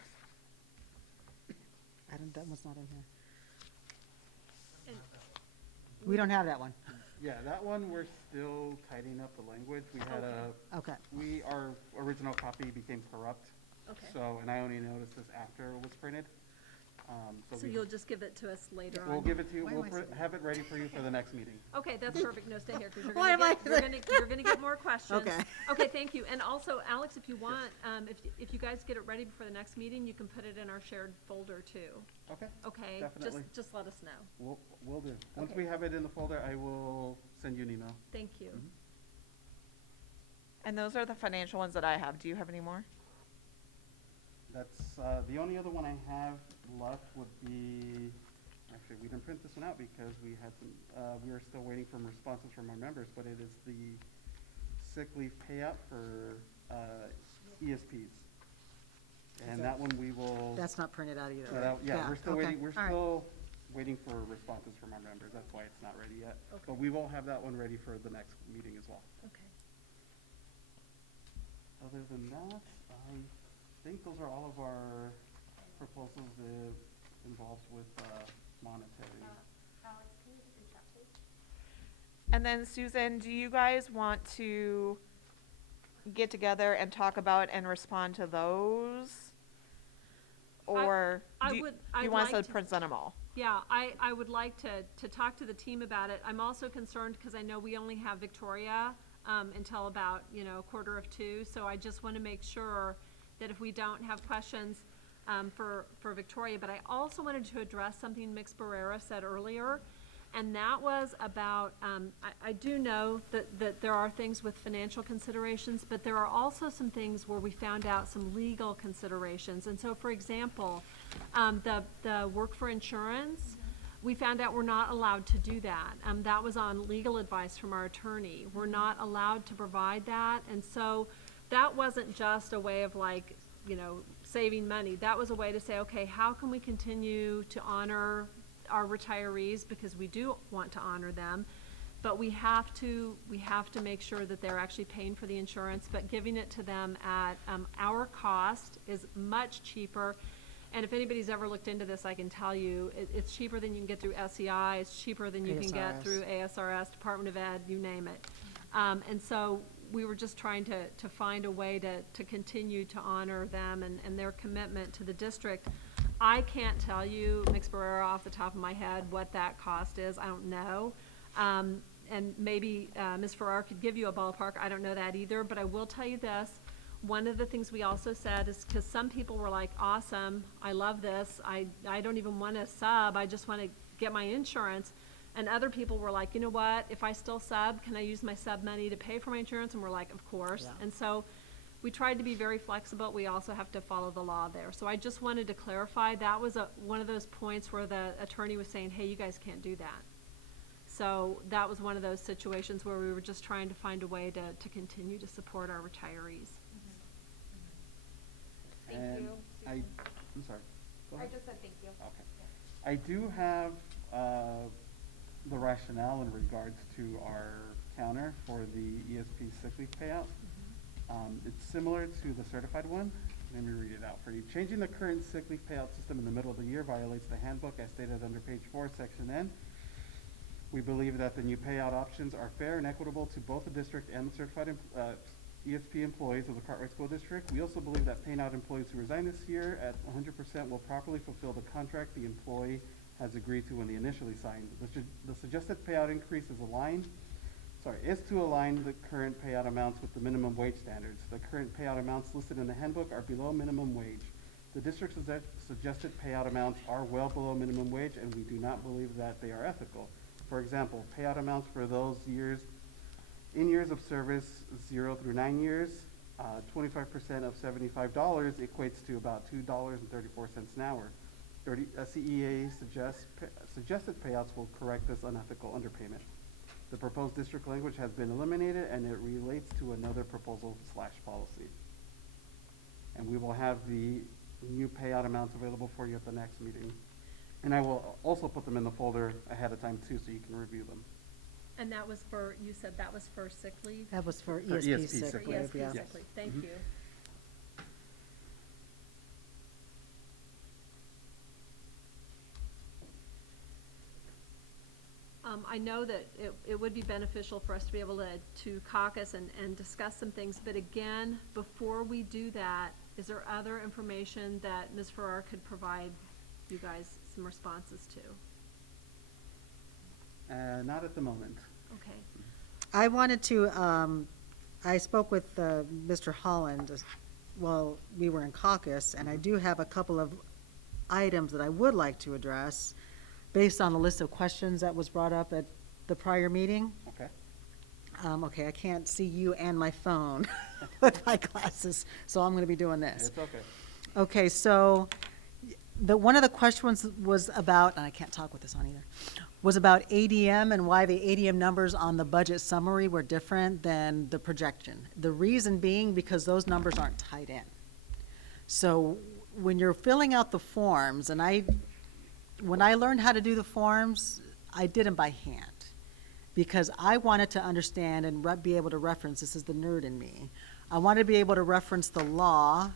That was not in here. We don't have that one. Yeah, that one, we're still tidying up the language. We had Okay. our original copy became corrupt. Okay. So, and I only noticed this after it was printed. So you'll just give it to us later on? We'll give it to you, Why we'll am I saying have it ready for you for the next meeting. Okay, that's perfect. No, stay here, because Why am I- you're gonna get more questions. Okay. Okay, thank you. And also, Alex, if you want, if you guys get it ready before the next meeting, you can put it in our shared folder too. Okay, Okay? Definitely. Just let us know. we'll do. Once Okay. we have it in the folder, I will send you an email. Thank you. Mhm. And those are the financial ones that I have. Do you have any more? That's, the only other one I have left would be, actually, we didn't print this one out because we had some, we were still waiting for responses from our members, but it is the sick leave payout for, ESPs. And that one we will. That's not printed out either, No, right? yeah, we're still okay, waiting, we're all right. still waiting for responses from our members, that's why it's not ready yet. Okay. But we will have that one ready for the next meeting as well. Okay. Other than that, I think those are all of our proposals involved with, monetary. And then Susan, do you guys want to get together and talk about and respond to those? Or I do you, would- do I'd you want us like to to- present them all? Yeah, I would like to talk to the team about it. I'm also concerned because I know we only have Victoria until about, 1:45, so I just want to make sure that if we don't have questions for Victoria, but I also wanted to address something Mix Barrera said earlier, and that was about, I do know that there are things with financial considerations, but there are also some things where we found out some legal considerations. And so, for example, the work for insurance, we found out we're not allowed to do that. That was on legal advice from our attorney. We're not allowed to provide that, and so that wasn't just a way of like, saving money. That was a way to say, okay, how can we continue to honor our retirees, because we do want to honor them, but we have to make sure that they're actually paying for the insurance, but giving it to them at our cost is much cheaper. And if anybody's ever looked into this, I can tell you, it's cheaper than you can get through SEI, it's cheaper than you can get ASRS. through ASRS, Department of Ed, you name it. And so we were just trying to find a way to continue to honor them and their commitment to the district. I can't tell you, Mix Barrera, off the top of my head, what that cost is. I don't know. And maybe Ms. Farrar could give you a ballpark. I don't know that either. But I will tell you this. One of the things we also said is, because some people were like, awesome, I love this. I don't even want to sub. I just want to get my insurance. And other people were like, you know what? If I still sub, can I use my sub money to pay for my insurance? And we're like, of course. Yeah. And so we tried to be very flexible. We also have to follow the law there. So I just wanted to clarify, that was one of those points where the attorney was saying, hey, you guys can't do that. So that was one of those situations where we were just trying to find a way to continue to support our retirees. Thank And you, I'm Susan. sorry. Go I ahead. just said thank you. Okay. I do have the rationale in regards to our counter for the ESP sick leave payout. It's similar to the certified one. Let me read it out for you. Changing the current sick leave payout system in the middle of the year violates the handbook as stated under page 4, section N. We believe that the new payout options are fair and equitable to both the district and the certified ESP employees of the Cartwright School District. We also believe that paying out employees who resign this year at 100% will properly fulfill the contract the employee has agreed to when they initially signed. The suggested payout increase is to align the current payout amounts with the minimum wage standards. The current payout amounts listed in the handbook are below minimum wage. The district's suggested payout amounts are well below minimum wage, and we do not believe that they are ethical. For example, payout amounts for those years of service 0 through 9 years, 25% of $75 equates to about $2.34 an hour. CEA suggested payouts will correct this unethical underpayment. The proposed district language has been eliminated, and it relates to another proposal/policy. And we will have the new payout amounts available for you at the next meeting. And I will also put them in the folder ahead of time too, so you can review them. And that was for, you said that was for sick leave? That was for For ESP ESP sick For sick leave, ESP yeah. sick leave, thank Mhm. you. I know that it would be beneficial for us to be able to caucus and discuss some things, but again, before we do that, is there other information that Ms. Farrar could provide you guys some responses to? Not at the moment. Okay. I wanted to, I spoke with Mr. Holland while we were in caucus, and I do have a couple of items that I would like to address based on the list of questions that was brought up at the prior meeting. Okay. Okay, I can't see you and my phone with my glasses, so I'm going to be doing this. It's okay. Okay, so one of the questions was about, and I can't talk with this on either, was about ADM and why the ADM numbers on the budget summary were different than the projection. The reason being because those numbers aren't tied in. So when you're filling out the forms, and when I learned how to do the forms, I did them by hand because I wanted to understand and be able to reference, this is the nerd in me, I wanted to be able to reference the law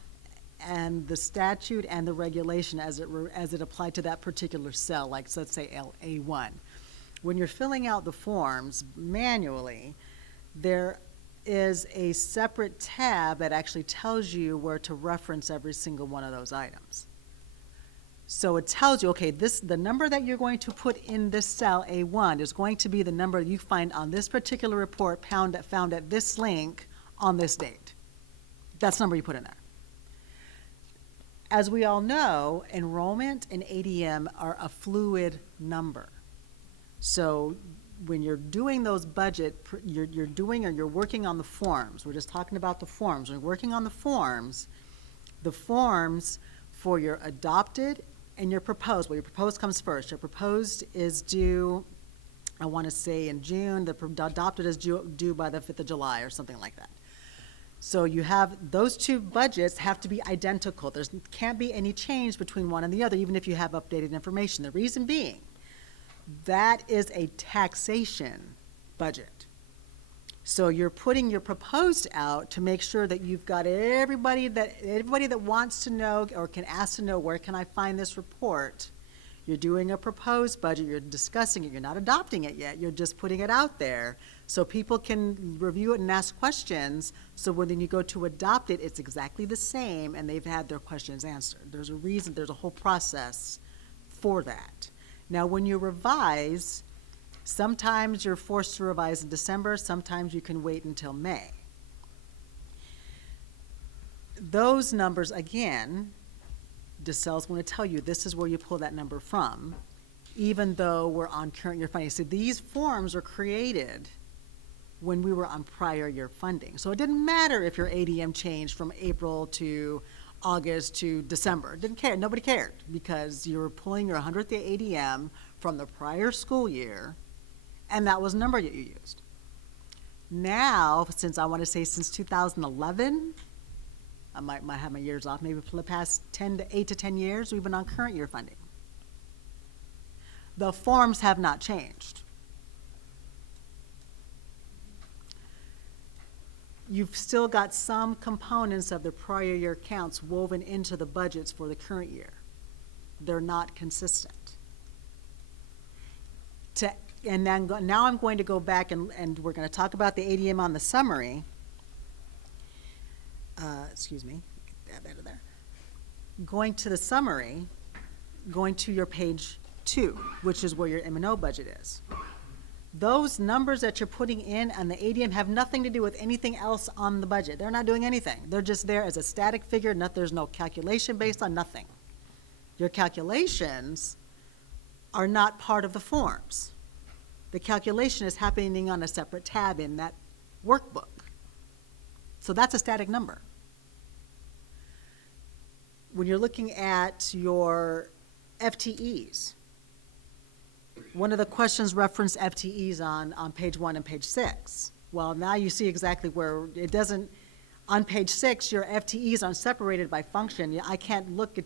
and the statute and the regulation as it applied to that particular cell, like let's say A1. When you're filling out the forms manually, there is a separate tab that actually tells you where to reference every single one of those items. So it tells you, okay, the number that you're going to put in this cell A1 is going to be the number you find on this particular report found at this link on this date. That's the number you put in there. As we all know, enrollment and ADM are a fluid number. So when you're doing those you're working on the forms. We're just talking about the forms. When you're working on the forms for your adopted and your proposed, well, your proposed comes first. Your proposed is due, I want to say in June, the adopted is due by the 5th of July or something like that. So you have, those two budgets have to be identical. There can't be any change between one and the other, even if you have updated information. The reason being, that is a taxation budget. So you're putting your proposed out to make sure that you've got everybody that wants to know or can ask to know, where can I find this report? You're doing a proposed budget, you're discussing it, you're not adopting it yet, you're just putting it out there so people can review it and ask questions, so when you go to adopt it, it's exactly the same and they've had their questions answered. There's a reason, there's a whole process for that. Now, when you revise, sometimes you're forced to revise in December, sometimes you can wait until May. Those numbers, again, DeSel's going to tell you this is where you pull that number from, even though we're on current year funding. So these forms were created when we were on prior year funding. So it didn't matter if your ADM changed from April to August to December. It didn't care. Nobody cared because you were pulling your 100th day ADM from the prior school year, and that was the number that you used. Now, since 2011, I might have my years off, maybe for the past 8 to 10 years, we've been on current year funding. The forms have not changed. You've still got some components of the prior year counts woven into the budgets for the current year. They're not consistent. And then now I'm going to go back and we're going to talk about the ADM on the summary. Excuse me, get that out of there. Going to the summary, going to your page 2, which is where your M&O budget is. Those numbers that you're putting in on the ADM have nothing to do with anything else on the budget. They're not doing anything. They're just there as a static figure. There's no calculation based on nothing. Your calculations are not part of the forms. The calculation is happening on a separate tab in that workbook. So that's a static number. When you're looking at your FTEs, one of the questions referenced FTEs on page 1 and page 6. Well, now you see exactly where it doesn't, on page 6, your FTEs aren't separated by function. I can't look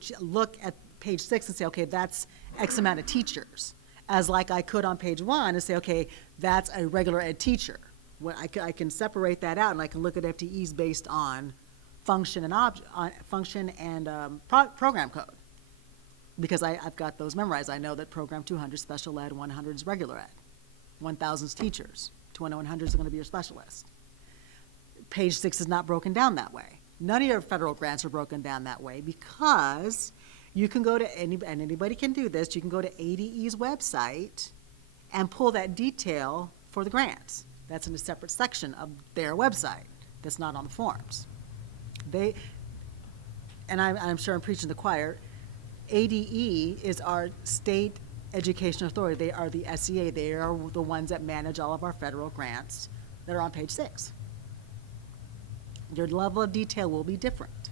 at page 6 and say, okay, that's X amount of teachers, as like I could on page 1 and say, okay, that's a regular ed teacher. When I can separate that out and I can look at FTEs based on function and program code. Because I've got those memorized. I know that program 200 special ed, 100 is regular ed. 1,000 is teachers. 2100 is going to be your specialist. Page 6 is not broken down that way. None of your federal grants are broken down that way because you can go to and anybody can do this, you can go to ADE's website and pull that detail for the grants. That's in a separate section of their website that's not on the forms. I'm sure I'm preaching to the choir, ADE is our state education authority. They are the SEA. They are the ones that manage all of our federal grants that are on page 6. Your level of detail will be different.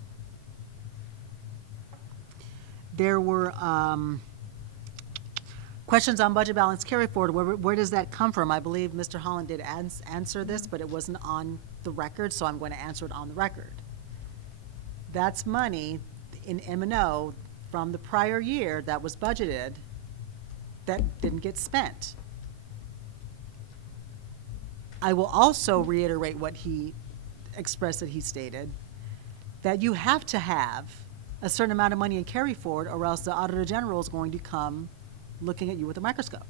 there were questions on budget balance carry forward. Where does that come from? I believe Mr. Holland did answer this, but it wasn't on the record, so I'm going to answer it on the record. That's money in M&O from the prior year that was budgeted that didn't get spent. I will also reiterate what he expressed that he stated, that you have to have a certain amount of money in carry forward, or else the Auditor General is going to come looking at you with a microscope.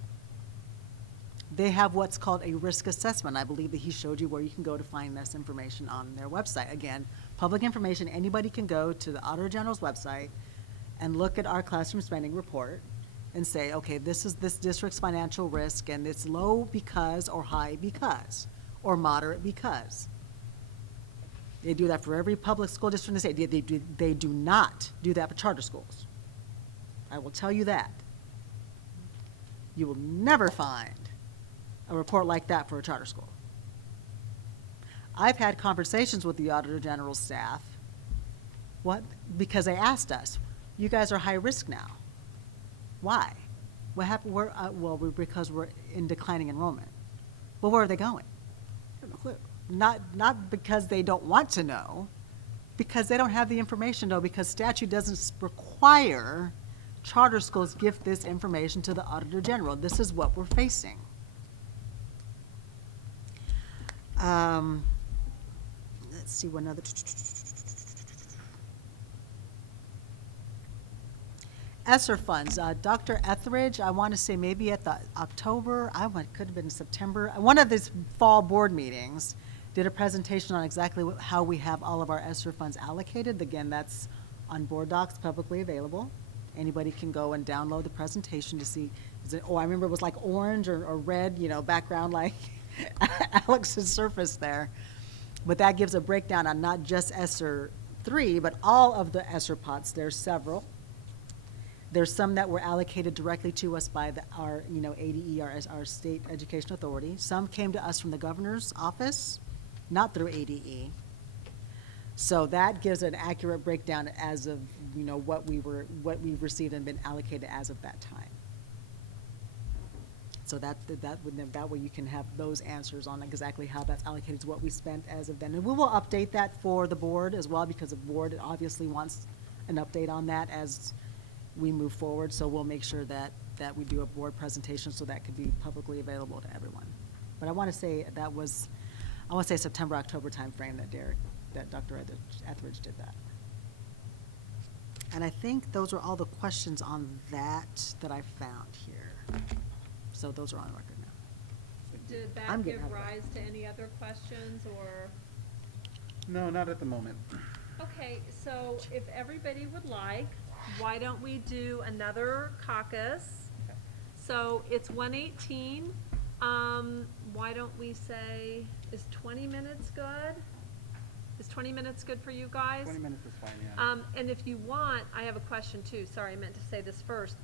They have what's called a risk assessment. I believe that he showed you where you can go to find this information on their website. Again, public information, anybody can go to the Auditor General's website and look at our classroom spending report and say, okay, this is this district's financial risk, and it's low because, or high because, or moderate because. They do that for every public school district in the state. They do not do that for charter schools. I will tell you that. You will never find a report like that for a charter school. I've had conversations with the Auditor General's staff, because they asked us, you guys are high risk now. Why? What happened? Because we're in declining enrollment. Well, where are they going? I have no clue. Not because they don't want to know, because they don't have the information to know, because statute doesn't require charter schools give this information to the Auditor General. This is what we're facing. Let's see what another. ESSER funds, Dr. Etheridge, I want to say maybe at the October, could have been September, one of these fall board meetings, did a presentation on exactly how we have all of our ESSER funds allocated. Again, that's on board docs, publicly available. Anybody can go and download the presentation to see, I remember it was like orange or red, background like Alex's surface there. But that gives a breakdown on not just ESSER 3, but all of the ESSER pots. There's several. There's some that were allocated directly to us by our ADE, our state education authority. Some came to us from the governor's office, not through ADE. So that gives an accurate breakdown as of what we've received and been allocated as of that time. So that way you can have those answers on exactly how that's allocated to what we spent as of then. And we will update that for the board as well, because the board obviously wants an update on that as we move forward. So we'll make sure that we do a board presentation so that could be publicly available to everyone. But I want to say September, October timeframe that Dr. Etheridge did that. And I think those are all the questions on that I found here. So those are on record now. Did that I'm give getting out of rise to any other questions, or? No, not at the moment. Okay, so if everybody would like, why don't we do another caucus? Okay. So it's 1:18. Why don't we say, is 20 minutes good? Is 20 minutes good for you guys? 20 minutes is fine, yeah. And if you want, I have a question too. Sorry, I meant to say this first.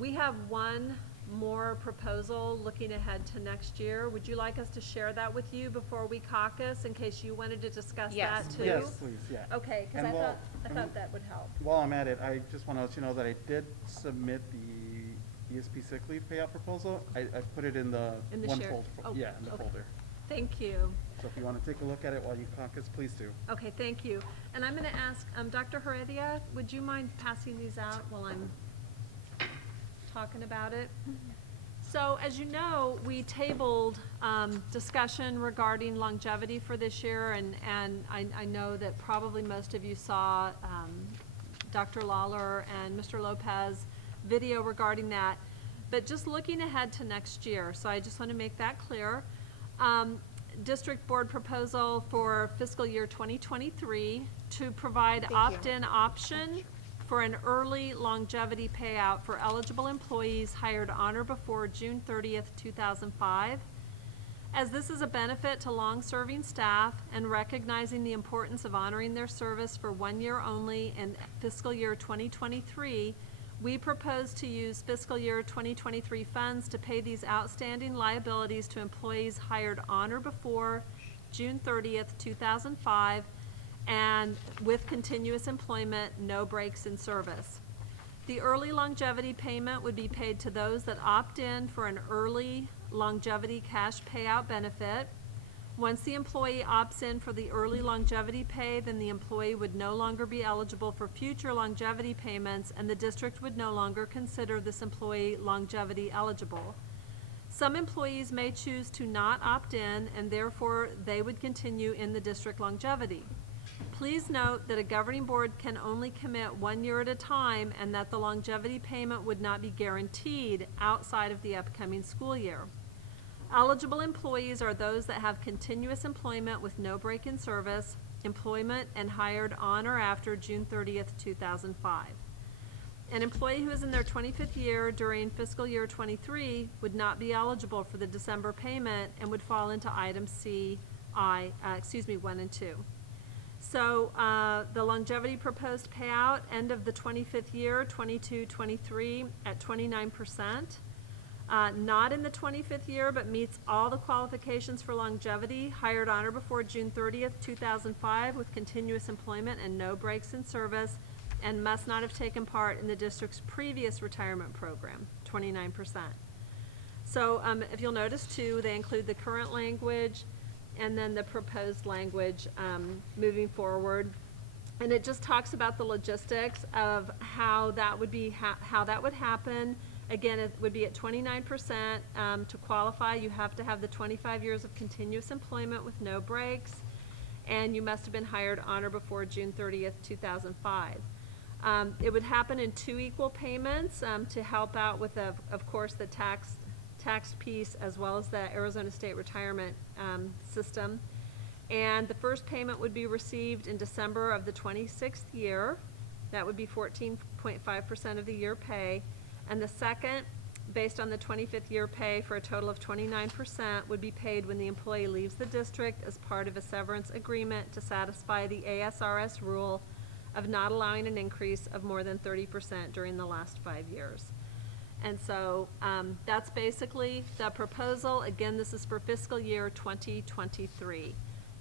We have one more proposal looking ahead to next year. Would you like us to share that with you before we caucus, in case you wanted to discuss Yes, that too? Yes, please, yeah. Okay, because And I thought that would help. While I'm at it, I just want to let you know that I did submit the ESP sick leave payout proposal. I put it in the In the one share- folder. oh, Yeah, in the okay. folder. Thank you. So if you want to take a look at it while you caucus, please do. Okay, thank you. And I'm going to ask, Dr. Heredia, would you mind passing these out while I'm talking about it? So as you know, we tabled discussion regarding longevity for this year, and I know that probably most of you saw Dr. Lawler and Mr. Lopez video regarding that. But just looking ahead to next year, so I just want to make that clear. District board proposal for fiscal year 2023 to provide opt-in option for an early longevity payout for eligible employees hired on or before June 30th, 2005. As this is a benefit to long-serving staff and recognizing the importance of honoring their service for 1 year only in fiscal year 2023, we propose to use fiscal year 2023 funds to pay these outstanding liabilities to employees hired on or before June 30th, 2005, and with continuous employment, no breaks in service. The early longevity payment would be paid to those that opt in for an early longevity cash payout benefit. Once the employee opts in for the early longevity pay, then the employee would no longer be eligible for future longevity payments, and the district would no longer consider this employee longevity eligible. Some employees may choose to not opt in, and therefore they would continue in the district longevity. Please note that a governing board can only commit 1 year at a time, and that the longevity payment would not be guaranteed outside of the upcoming school year. Eligible employees are those that have continuous employment with no break in service, employment, and hired on or after June 30th, 2005. An employee who is in their 25th year during fiscal year 23 would not be eligible for the December payment and would fall into item one and two. So the longevity proposed payout, end of the 25th year, 22-23, at 29%. Not in the 25th year, but meets all the qualifications for longevity, hired on or before June 30th, 2005, with continuous employment and no breaks in service, and must not have taken part in the district's previous retirement program, 29%. So if you'll notice too, they include the current language and then the proposed language moving forward. And it just talks about the logistics of how that would be, how that would happen. Again, it would be at 29%. To qualify, you have to have the 25 years of continuous employment with no breaks, and you must have been hired on or before June 30th, 2005. It would happen in 2 equal payments to help out with, of course, the tax piece, as well as the Arizona State retirement system. And the first payment would be received in December of the 26th year. That would be 14.5% of the year pay. And the second, based on the 25th year pay for a total of 29%, would be paid when the employee leaves the district as part of a severance agreement to satisfy the ASRS rule of not allowing an increase of more than 30% during the last 5 years. And so that's basically the proposal. Again, this is for fiscal year 2023.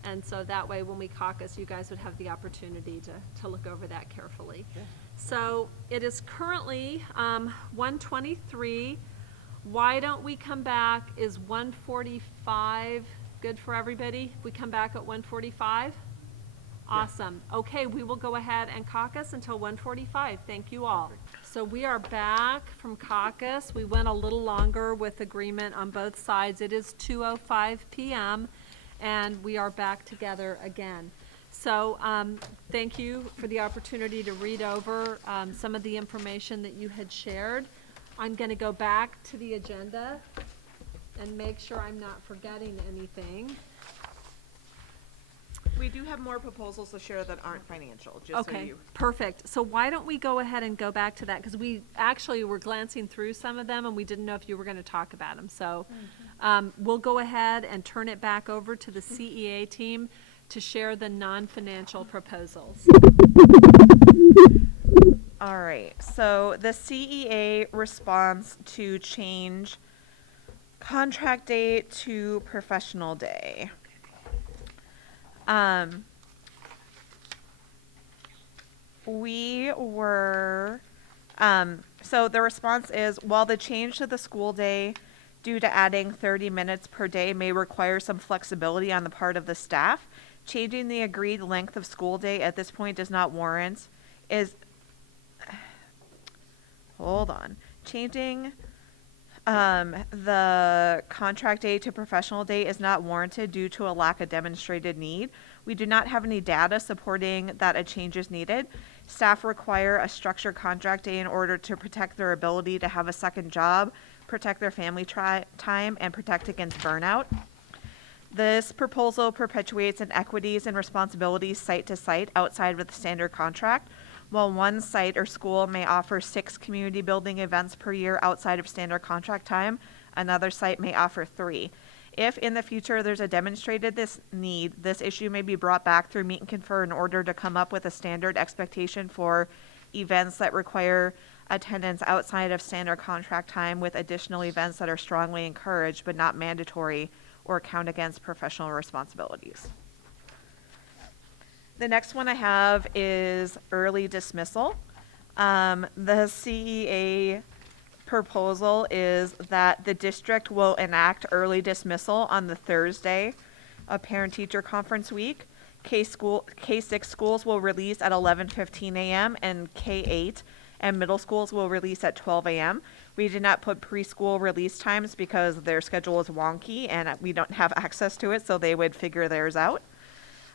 And so that way, when we caucus, you guys would have the opportunity to look over that carefully. Okay. So it is currently 123. Why don't we come back? Is 145 good for everybody? We come back at 145? Awesome. Okay, we will go ahead and caucus until 1:45. Thank you all. So we are back from caucus. We went a little longer with agreement on both sides. It is 2:05 p.m. and we are back together again. So thank you for the opportunity to read over some of the information that you had shared. I'm going to go back to the agenda and make sure I'm not forgetting anything. We do have more proposals to share that aren't financial, just so Okay, you. perfect. So why don't we go ahead and go back to that? Because we actually were glancing through some of them and we didn't know if you were going to talk about them. So we'll go ahead and turn it back over to the CEA team to share the non-financial proposals. All right, so the CEA response to change contract date to professional day. So the response is, while the change to the school day due to adding 30 minutes per day may require some flexibility on the part of the staff, changing the agreed length of school day at this point does not warrant, changing the contract day to professional day is not warranted due to a lack of demonstrated need. We do not have any data supporting that a change is needed. Staff require a structured contract day in order to protect their ability to have a second job, protect their family time, and protect against burnout. This proposal perpetuates inequities and responsibilities site to site outside of the standard contract. While one site or school may offer 6 community building events per year outside of standard contract time, another site may offer 3. If in the future there's a demonstrated need, this issue may be brought back through Meet and Confer in order to come up with a standard expectation for events that require attendance outside of standard contract time, with additional events that are strongly encouraged but not mandatory or count against professional responsibilities. The next one I have is early dismissal. The CEA proposal is that the district will enact early dismissal on the Thursday of parent-teacher conference week. K-6 schools will release at 11:15 a.m. and K-8 and middle schools will release at 12 a.m. We did not put preschool release times because their schedule is wonky and we don't have access to it, so they would figure theirs out.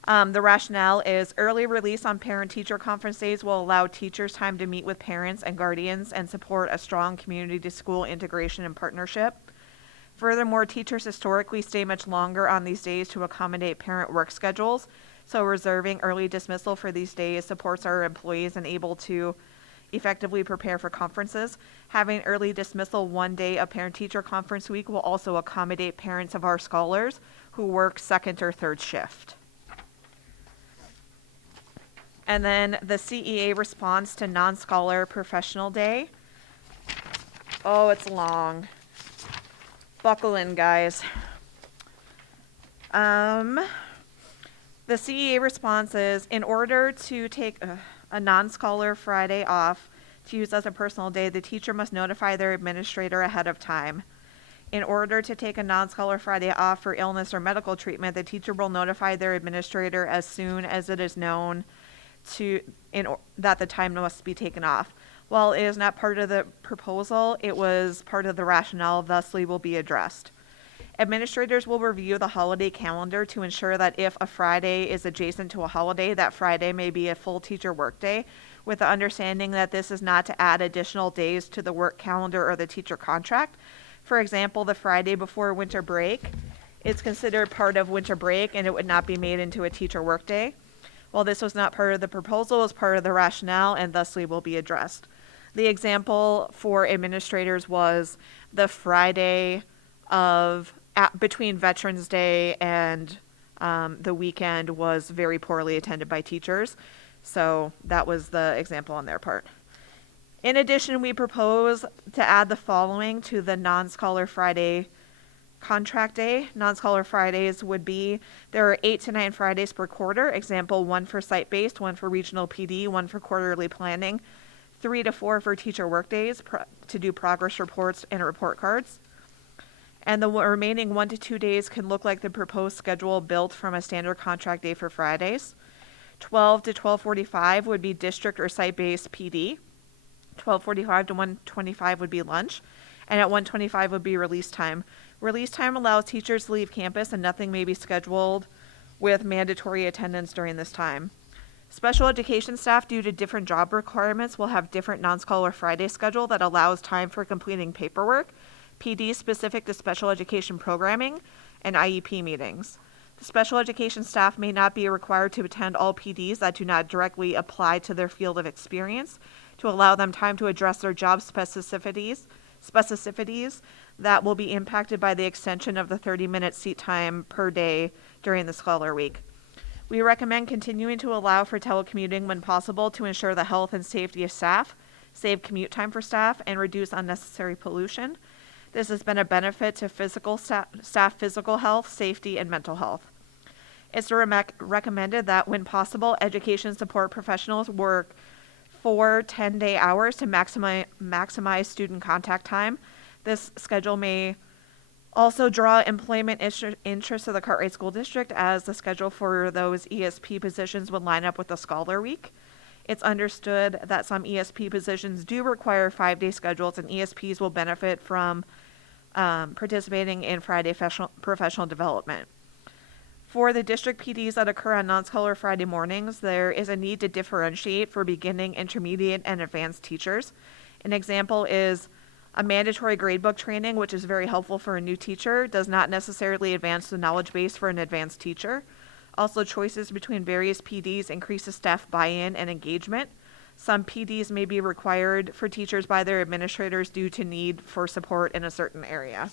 The rationale is early release on parent-teacher conference days will allow teachers time to meet with parents and guardians and support a strong community-to-school integration and partnership. Furthermore, teachers historically stay much longer on these days to accommodate parent work schedules, so reserving early dismissal for these days supports our employees and able to effectively prepare for conferences. Having early dismissal one day of parent-teacher conference week will also accommodate parents of our scholars who work second or third shift. And then the CEA response to non-scholar professional day. Oh, it's long. Buckle in, guys. The CEA response is, in order to take a non-scholar Friday off to use as a personal day, the teacher must notify their administrator ahead of time. In order to take a non-scholar Friday off for illness or medical treatment, the teacher will notify their administrator as soon as it is known that the time must be taken off. While it is not part of the proposal, it was part of the rationale, thusly will be addressed. Administrators will review the holiday calendar to ensure that if a Friday is adjacent to a holiday, that Friday may be a full teacher workday, with the understanding that this is not to add additional days to the work calendar or the teacher contract. For example, the Friday before winter break is considered part of winter break and it would not be made into a teacher workday. While this was not part of the proposal, it was part of the rationale and thusly will be addressed. The example for administrators was the Friday between Veterans Day and the weekend was very poorly attended by teachers. So that was the example on their part. In addition, we propose to add the following to the non-scholar Friday contract day. Non-scholar Fridays would be, there are 8 to 9 Fridays per quarter. Example, 1 for site-based, 1 for regional PD, 1 for quarterly planning, 3 to 4 for teacher workdays to do progress reports and report cards. And the remaining 1 to 2 days can look like the proposed schedule built from a standard contract day for Fridays. 12 to 12:45 would be district or site-based PD. 12:45 to 1:25 would be lunch. And at 1:25 would be release time. Release time allows teachers to leave campus and nothing may be scheduled with mandatory attendance during this time. Special education staff, due to different job requirements, will have different non-scholar Friday schedule that allows time for completing paperwork, PD specific to special education programming, and IEP meetings. The special education staff may not be required to attend all PDs that do not directly apply to their field of experience to allow them time to address their job specificities that will be impacted by the extension of the 30-minute seat time per day during the scholar week. We recommend continuing to allow for telecommuting when possible to ensure the health and safety of staff, save commute time for staff, and reduce unnecessary pollution. This has been a benefit to staff physical health, safety, and mental health. It's recommended that when possible, education support professionals work 4 10-day hours to maximize student contact time. This schedule may also draw employment interest of the Cartwright School District, as the schedule for those ESP positions would line up with the Scholar Week. It's understood that some ESP positions do require 5-day schedules, and ESPs will benefit from participating in Friday professional development. For the district PDs that occur on non-scholar Friday mornings, there is a need to differentiate for beginning, intermediate, and advanced teachers. An example is a mandatory gradebook training, which is very helpful for a new teacher, does not necessarily advance the knowledge base for an advanced teacher. Also, choices between various PDs increases staff buy-in and engagement. Some PDs may be required for teachers by their administrators due to need for support in a certain area.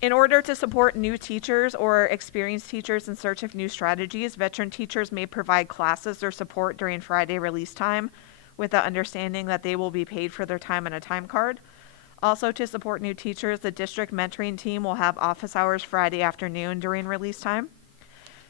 In order to support new teachers or experienced teachers in search of new strategies, veteran teachers may provide classes or support during Friday release time with the understanding that they will be paid for their time on a time card. Also, to support new teachers, the district mentoring team will have office hours Friday afternoon during release time.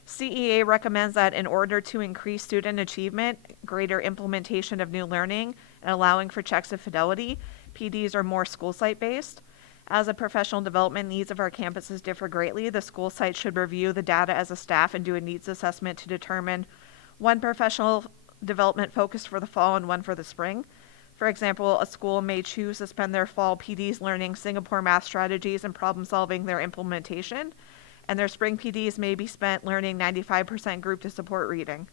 CEA recommends that in order to increase student achievement, greater implementation of new learning, and allowing for checks of fidelity, PDs are more school site based. As the professional development needs of our campuses differ greatly, the school site should review the data as a staff and do a needs assessment to determine one professional development focus for the fall and one for the spring. For example, a school may choose to spend their fall PDs learning Singapore math strategies and problem solving their implementation, and their spring PDs may be spent learning 95% group to support reading.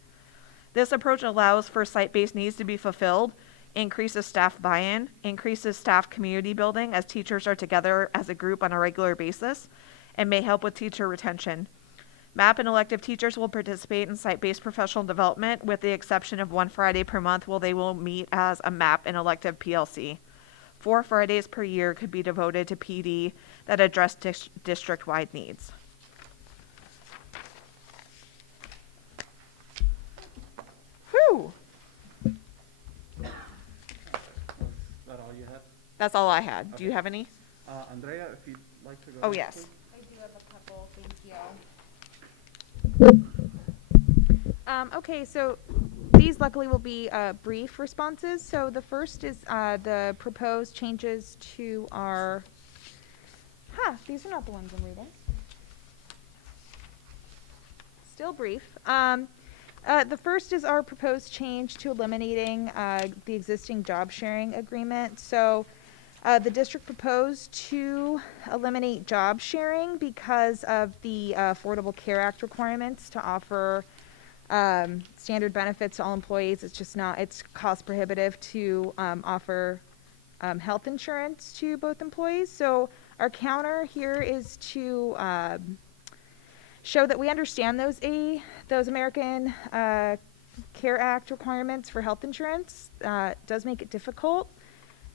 This approach allows for site-based needs to be fulfilled, increases staff buy-in, increases staff community building as teachers are together as a group on a regular basis, and may help with teacher retention. MAP and elective teachers will participate in site-based professional development with the exception of one Friday per month where they will meet as a MAP and elective PLC. 4 Fridays per year could be devoted to PD that address district-wide needs. Whew, Is that all you had? that's all I had. Do you Okay. have any? Andrea, if you'd like to go. Oh, next, yes. please. I do have a couple, thank you. Okay, so these luckily will be brief responses. So the first is the proposed changes to our, these are not the ones I'm reading. Still brief. The first is our proposed change to eliminating the existing job sharing agreement. So the district proposed to eliminate job sharing because of the Affordable Care Act requirements to offer standard benefits to all employees. It's just not, it's cost prohibitive to offer health insurance to both employees. So our counter here is to show that we understand those American Care Act requirements for health insurance. Does make it difficult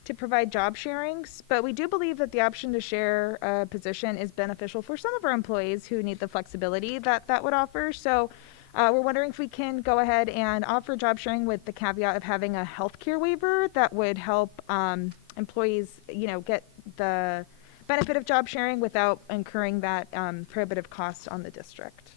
to provide job sharings, but we do believe that the option to share a position is beneficial for some of our employees who need the flexibility that that would offer. So we're wondering if we can go ahead and offer job sharing with the caveat of having a healthcare waiver that would help employees, get the benefit of job sharing without incurring that prohibitive cost on the district.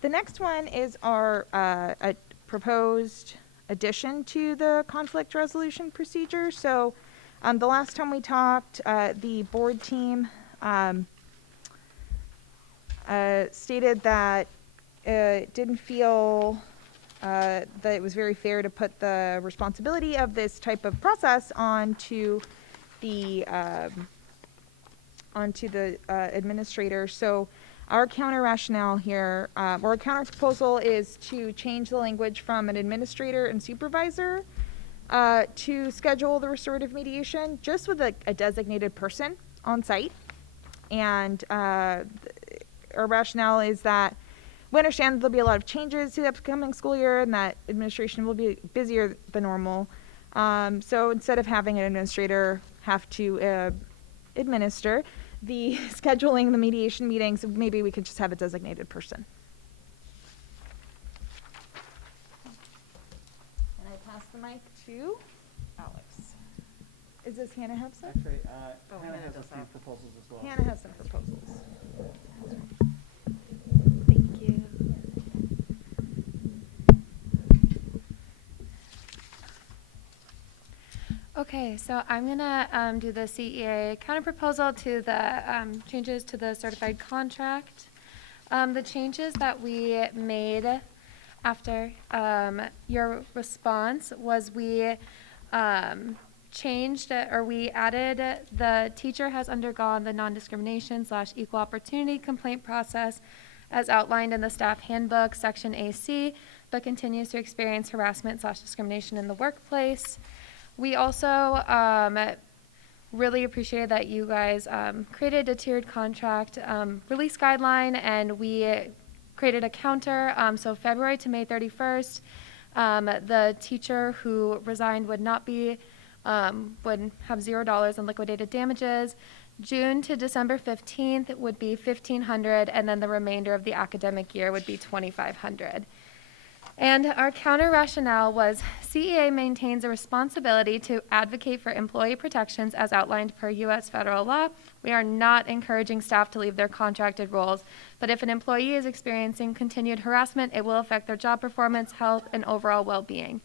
The next one is our a proposed addition to the conflict resolution procedure. So the last time we talked, the board team stated that it didn't feel that it was very fair to put the responsibility of this type of process onto the administrator. So our counter rationale here, or our counter proposal is to change the language from an administrator and supervisor to schedule the restorative mediation just with a designated person on site. And our rationale is that we understand that there'll be a lot of changes to the upcoming school year and that administration will be busier than normal. So instead of having an administrator have to administer the scheduling the mediation meetings, maybe we could just have a designated person. And I pass the mic to Alex. Does Hannah have some? Actually, Oh, Hannah Hannah has a does few have. proposals as well. Hannah has some proposals. Thank you. Okay, so I'm gonna do the CEA counterproposal to the changes to the certified contract. The changes that we made after your response was we changed or we added the teacher has undergone the non-discrimination / equal opportunity complaint process as outlined in the staff handbook section AC, but continues to experience harassment / discrimination in the workplace. We also really appreciated that you guys created a tiered contract release guideline, and we created a counter. So February to May 31st, the teacher who resigned would not be, would have $0 in liquidated damages. June to December 15th would be $1,500, and then the remainder of the academic year would be $2,500. And our counter rationale was CEA maintains a responsibility to advocate for employee protections as outlined per U.S. federal law. We are not encouraging staff to leave their contracted roles, but if an employee is experiencing continued harassment, it will affect their job performance, health, and overall well-being.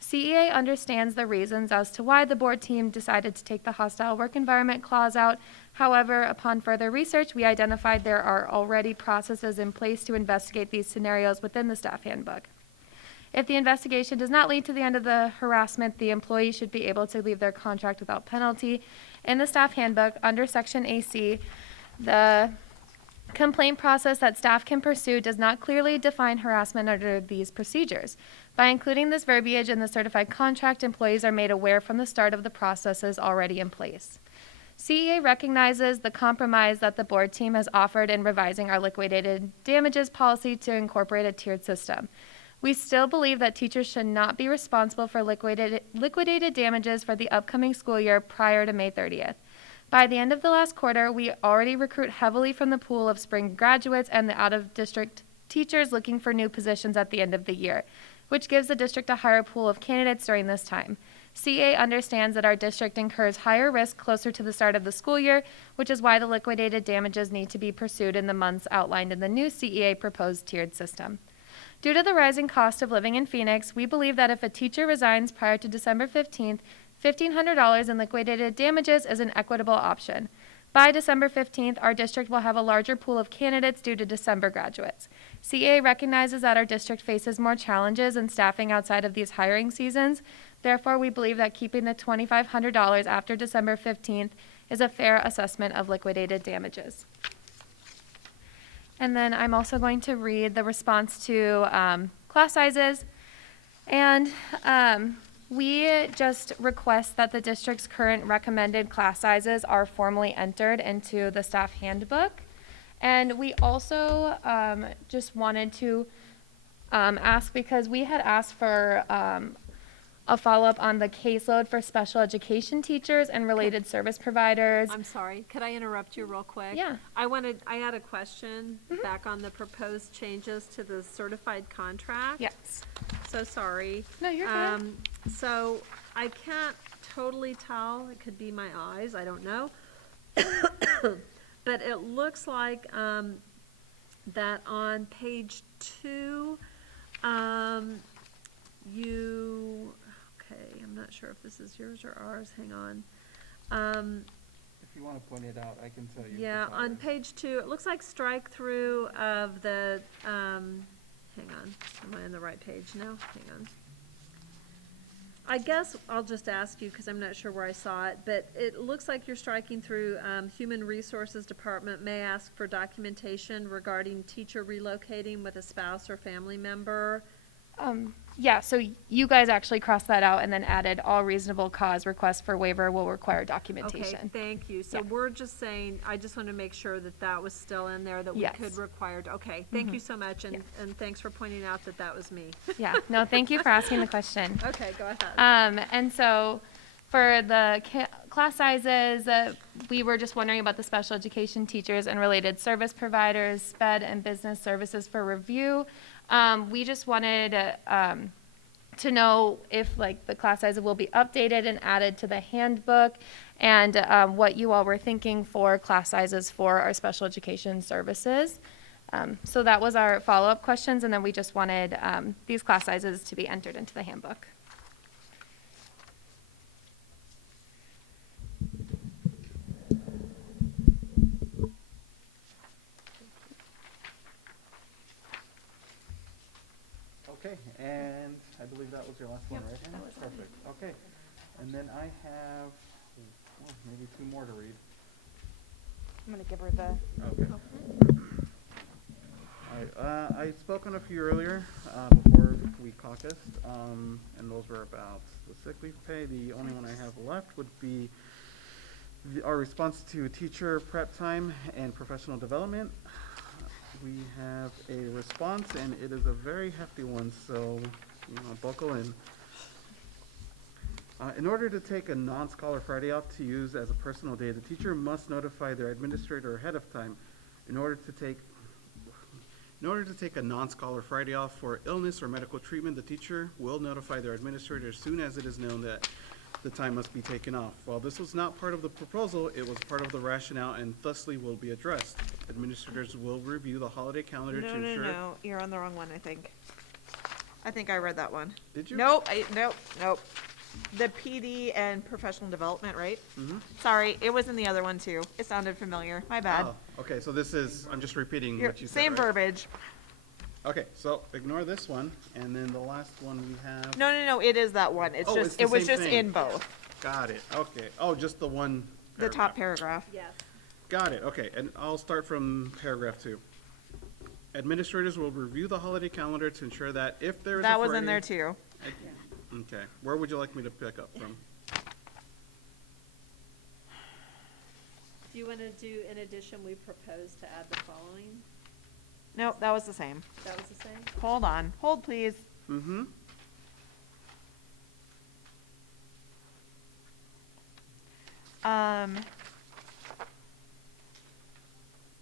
CEA understands the reasons as to why the board team decided to take the hostile work environment clause out. However, upon further research, we identified there are already processes in place to investigate these scenarios within the staff handbook. If the investigation does not lead to the end of the harassment, the employee should be able to leave their contract without penalty. In the staff handbook, under Section AC, the complaint process that staff can pursue does not clearly define harassment under these procedures. By including this verbiage in the certified contract, employees are made aware from the start of the processes already in place. CEA recognizes the compromise that the board team has offered in revising our liquidated damages policy to incorporate a tiered system. We still believe that teachers should not be responsible for liquidated damages for the upcoming school year prior to May 30th. By the end of the last quarter, we already recruit heavily from the pool of spring graduates and the out-of-district teachers looking for new positions at the end of the year, which gives the district a higher pool of candidates during this time. CA understands that our district incurs higher risk closer to the start of the school year, which is why the liquidated damages need to be pursued in the months outlined in the new CEA proposed tiered system. Due to the rising cost of living in Phoenix, we believe that if a teacher resigns prior to December 15th, $1,500 in liquidated damages is an equitable option. By December 15th, our district will have a larger pool of candidates due to December graduates. CA recognizes that our district faces more challenges in staffing outside of these hiring seasons. Therefore, we believe that keeping the $2,500 after December 15th is a fair assessment of liquidated damages. And then I'm also going to read the response to class sizes. And we just request that the district's current recommended class sizes are formally entered into the staff handbook. And we also just wanted to ask, because we had asked for a follow-up on the caseload for special education teachers and related service providers. I'm sorry, could I interrupt you real quick? Yeah. I had a question back on the proposed changes to the certified contract. Yes. So sorry. No, you're good. So I can't totally tell, it could be my eyes, I don't know. But it looks like, that on page 2, okay, I'm not sure if this is yours or ours, hang on. If you want to point it out, I can tell you. Yeah, on page 2, it looks like strike through of the, hang on, am I on the right page now? Hang on. I guess I'll just ask you, because I'm not sure where I saw it, but it looks like you're striking through Human Resources Department may ask for documentation regarding teacher relocating with a spouse or family member. Yeah, so you guys actually crossed that out and then added all reasonable cause requests for waiver will require documentation. Okay, thank you. So Yeah. we're just saying, I just want to make sure that that was still in there, that we Yes. could require, okay, thank you so much, and thanks for pointing out that that was me. Yeah, no, thank you for asking the question. Okay, go ahead. And so for the class sizes, we were just wondering about the special education teachers and related service providers, SPED and business services for review. We just wanted to know if like the class sizes will be updated and added to the handbook, and what you all were thinking for class sizes for our special education services. So that was our follow-up questions, and then we just wanted these class sizes to be entered into the handbook. Okay, and I believe that was your last one, right? that was it. Perfect, okay. And then I have, maybe 2 more to read. I'm gonna give her the, Okay. All right, I spoke on a few earlier, before we caucused, and those were about the sick leave pay. The only one I have left would be our response to teacher prep time and professional development. We have a response, and it is a very hefty one, so, buckle in. In order to take a non-Scholar Friday off to use as a personal day, the teacher must notify their administrator ahead of time. In order to take In order to take a non-scholar Friday off for illness or medical treatment, the teacher will notify their administrator as soon as it is known that the time must be taken off. While this was not part of the proposal, it was part of the rationale and thusly will be addressed. Administrators will review the holiday calendar to ensure. No, you're on the wrong one, I think. I think I read that one. Did you? Nope, nope. The PD and professional development, right? Mhm. Sorry, it was in the other one too. It sounded familiar. My bad. Oh, okay, so this is, I'm just repeating You're- what you said, Same right? verbiage. Okay, so ignore this one, and then the last one we have. No, it is that one. It's Oh, just, it's the it was same just thing. in both. Got it, okay. Oh, just the one The top paragraph. paragraph. Yes. Got it, okay, and I'll start from paragraph 2. Administrators will review the holiday calendar to ensure that if there is a That was in Friday- there too. Okay, where would you like me to pick up from? Do you want to do, in addition, we propose to add the following? Nope, that was the same. That was the same? Hold on. Hold, please. Mm-hmm.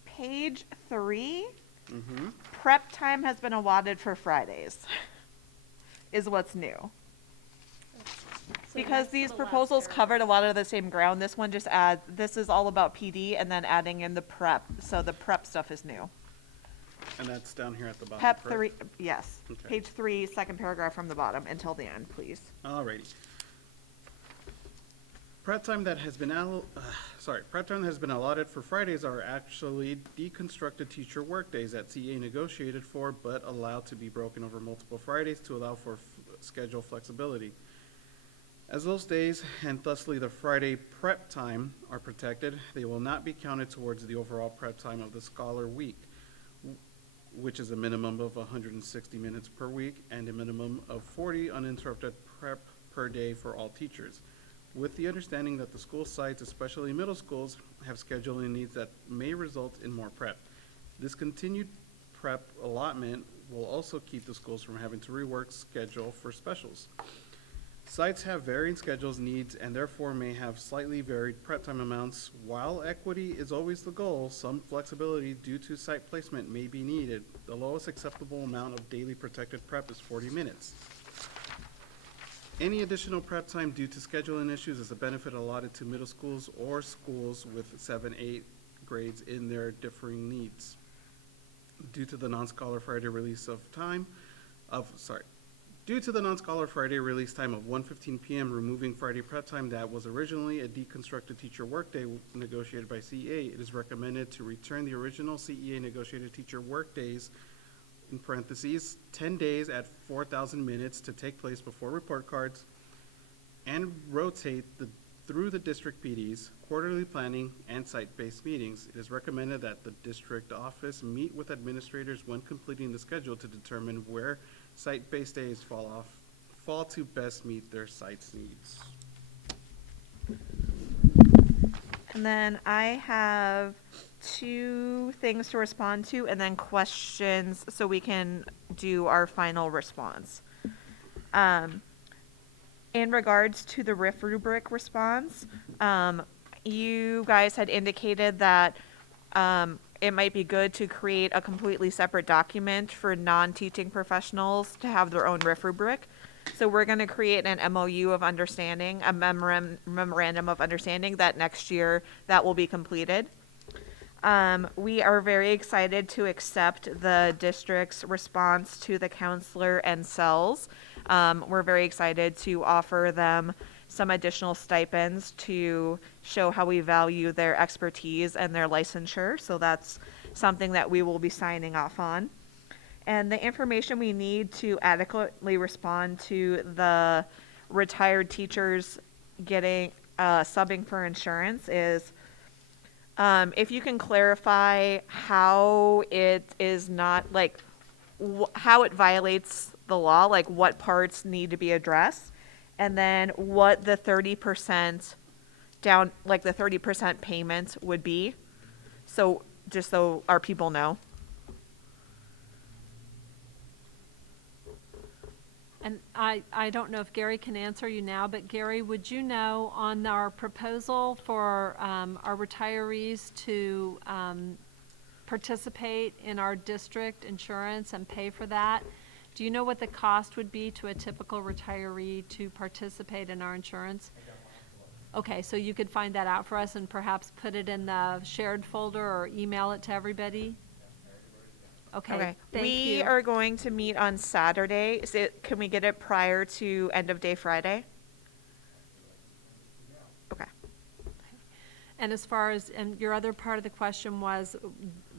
Page 3, Mm-hmm. prep time has been allotted for Fridays, is what's new. So Because next to these the last proposals paragraph. covered a lot of the same ground, this one just adds, this is all about PD and then adding in the prep, so the prep stuff is new. And that's down here at the bottom, PEP correct? 3, yes. Okay. Page 3, second paragraph from the bottom until the end, please. Alrighty. Prep time that has been prep time that has been allotted for Fridays are actually deconstructed teacher workdays that CEA negotiated for, but allowed to be broken over multiple Fridays to allow for schedule flexibility. As those days, and thusly the Friday prep time, are protected, they will not be counted towards the overall prep time of the scholar week, which is a minimum of 160 minutes per week and a minimum of 40 uninterrupted prep per day for all teachers, with the understanding that the school sites, especially middle schools, have scheduling needs that may result in more prep. This continued prep allotment will also keep the schools from having to rework schedule for specials. Sites have varying schedules, needs, and therefore may have slightly varied prep time amounts. While equity is always the goal, some flexibility due to site placement may be needed. The lowest acceptable amount of daily protected prep is 40 minutes. Any additional prep time due to scheduling issues is a benefit allotted to middle schools or schools with 7-8 grades in their differing needs. Due to the non-scholar Friday release time of 1:15 p.m., removing Friday prep time that was originally a deconstructed teacher workday negotiated by CEA, it is recommended to return the original CEA negotiated teacher workdays, in parentheses, 10 days at 4,000 minutes to take place before report cards, and rotate through the district PDs, quarterly planning, and site-based meetings. It is recommended that the district office meet with administrators when completing the schedule to determine where site-based days fall to best meet their site's needs. And then I have 2 things to respond to and then questions so we can do our final response. In regards to the RIF rubric response, you guys had indicated that it might be good to create a completely separate document for non-teaching professionals to have their own RIF rubric. So we're going to create an MOU of understanding, a memorandum of understanding that next year that will be completed. We are very excited to accept the district's response to the counselor and cells. We're very excited to offer them some additional stipends to show how we value their expertise and their licensure. So that's something that we will be signing off on. And the information we need to adequately respond to the retired teachers getting subbing for insurance is if you can clarify how it is not like how it violates the law, like what parts need to be addressed, and then what the 30% down, like the 30% payment would be. So just so our people know. And I don't know if Gary can answer you now, but Gary, would you know on our proposal for our retirees to participate in our district insurance and pay for that. Do you know what the cost would be to a typical retiree to participate in our insurance? Okay, so you could find that out for us and perhaps put it in the shared folder or email it to everybody? Okay, thank We you. are going to meet on Saturday. Can we get it prior to end of day Friday? Okay. And as far as, and your other part of the question was,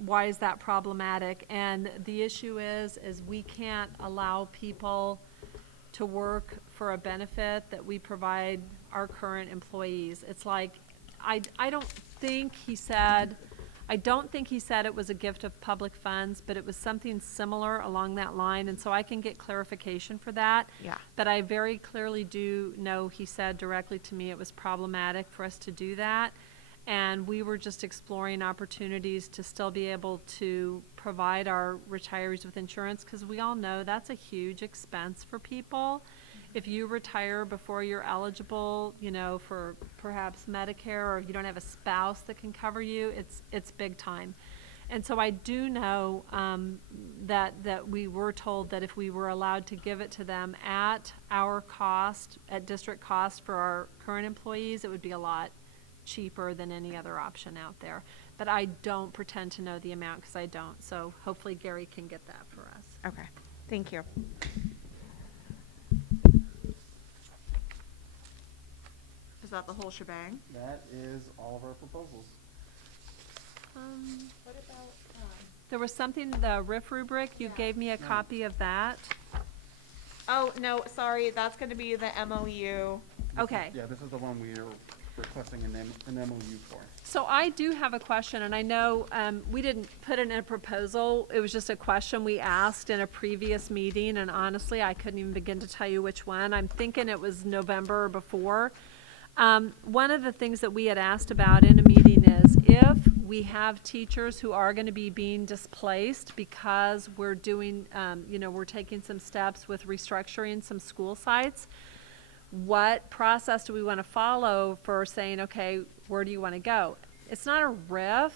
why is that problematic? And the issue is we can't allow people to work for a benefit that we provide our current employees. It's like, I don't think he said it was a gift of public funds, but it was something similar along that line, and so I can get clarification for that. Yeah. But I very clearly do know he said directly to me it was problematic for us to do that. And we were just exploring opportunities to still be able to provide our retirees with insurance, because we all know that's a huge expense for people. If you retire before you're eligible, you know, for perhaps Medicare, or if you don't have a spouse that can cover you, it's big time. And so I do know that we were told that if we were allowed to give it to them at our cost, at district cost for our current employees, it would be a lot cheaper than any other option out there. But I don't pretend to know the amount, because I don't. So hopefully Gary can get that for us. Okay, thank you. Is that the whole shebang? That is all of our proposals. There was something, the RIF rubric, you gave me a copy of that. Oh, no, sorry, that's gonna be the MOU. Okay. Yeah, this is the one we are requesting an MOU for. So I do have a question, and I know we didn't put it in a proposal. It was just a question we asked in a previous meeting, and honestly, I couldn't even begin to tell you which one. I'm thinking it was November or before. One of the things that we had asked about in a meeting is if we have teachers who are going to be being displaced because we're doing, we're taking some steps with restructuring some school sites, what process do we want to follow for saying, okay, where do you want to go? It's not a RIF,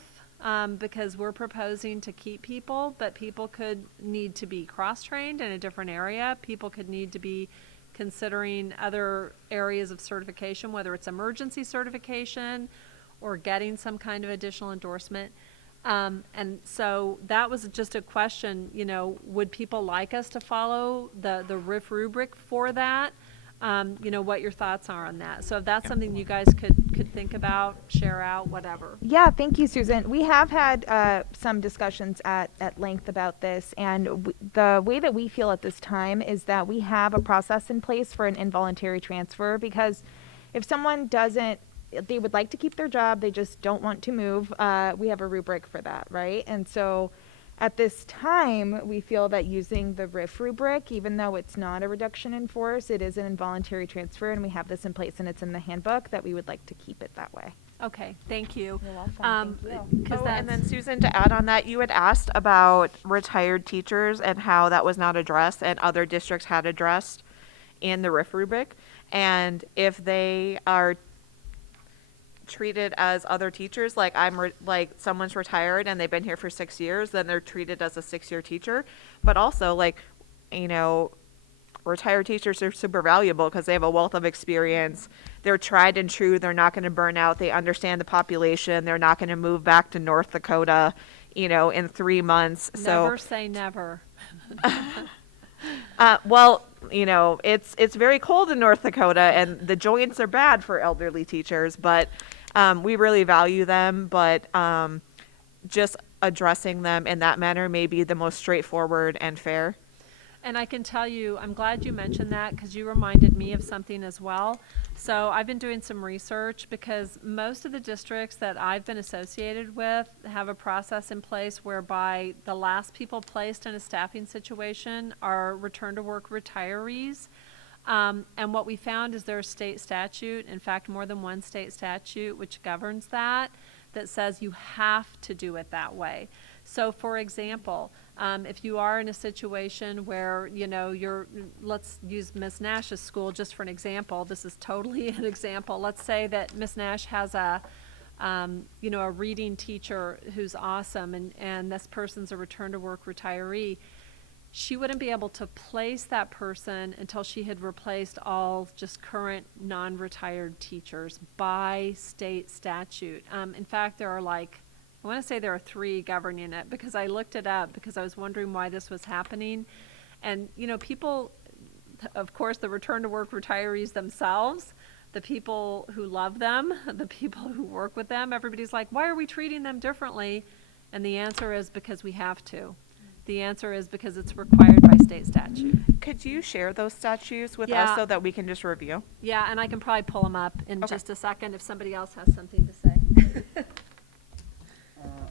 because we're proposing to keep people, but people could need to be cross-trained in a different area. People could need to be considering other areas of certification, whether it's emergency certification or getting some kind of additional endorsement. And so that was just a question, would people like us to follow the RIF rubric for that? What your thoughts are on that. So if that's something you guys could think about, share out, whatever. Yeah, thank you, Susan. We have had some discussions at length about this, and the way that we feel at this time is that we have a process in place for an involuntary transfer, because if someone they would like to keep their job, they just don't want to move, we have a rubric for that, right? And so at this time, we feel that using the RIF rubric, even though it's not a reduction in force, it is an involuntary transfer, and we have this in place, and it's in the handbook, that we would like to keep it that way. Okay, thank you. You're welcome. Thank you. 'Cause And then that's- Susan, to add on that, you had asked about retired teachers and how that was not addressed and other districts had addressed in the RIF rubric. And if they are treated as other teachers, like like someone's retired and they've been here for 6 years, then they're treated as a 6-year teacher. But also, retired teachers are super valuable because they have a wealth of experience. They're tried and true. They're not going to burn out. They understand the population. They're not going to move back to North Dakota, in 3 months. Never say never. It's very cold in North Dakota, and the joints are bad for elderly teachers, but we really value them. But just addressing them in that manner may be the most straightforward and fair. And I can tell you, I'm glad you mentioned that, because you reminded me of something as well. So I've been doing some research, because most of the districts that I've been associated with have a process in place whereby the last people placed in a staffing situation are return to work retirees. And what we found is there's state statute, in fact, more than one state statute which governs that says you have to do it that way. So for example, if you are in a situation where, let's use Ms. Nash's school just for an example. This is totally an example. Let's say that Ms. Nash has a a reading teacher who's awesome, and this person's a return to work retiree, she wouldn't be able to place that person until she had replaced all just current non-retired teachers by state statute. In fact, there are I want to say there are 3 governing it, because I looked it up because I was wondering why this was happening. And, people, of course, the return to work retirees themselves, the people who love them, the people who work with them, everybody's like, why are we treating them differently? And the answer is because we have to. The answer is because it's required by state statute. Could you share those statutes with Yeah. us so that we can just review? Yeah, and I can probably pull them up in Okay. just a second if somebody else has something to say.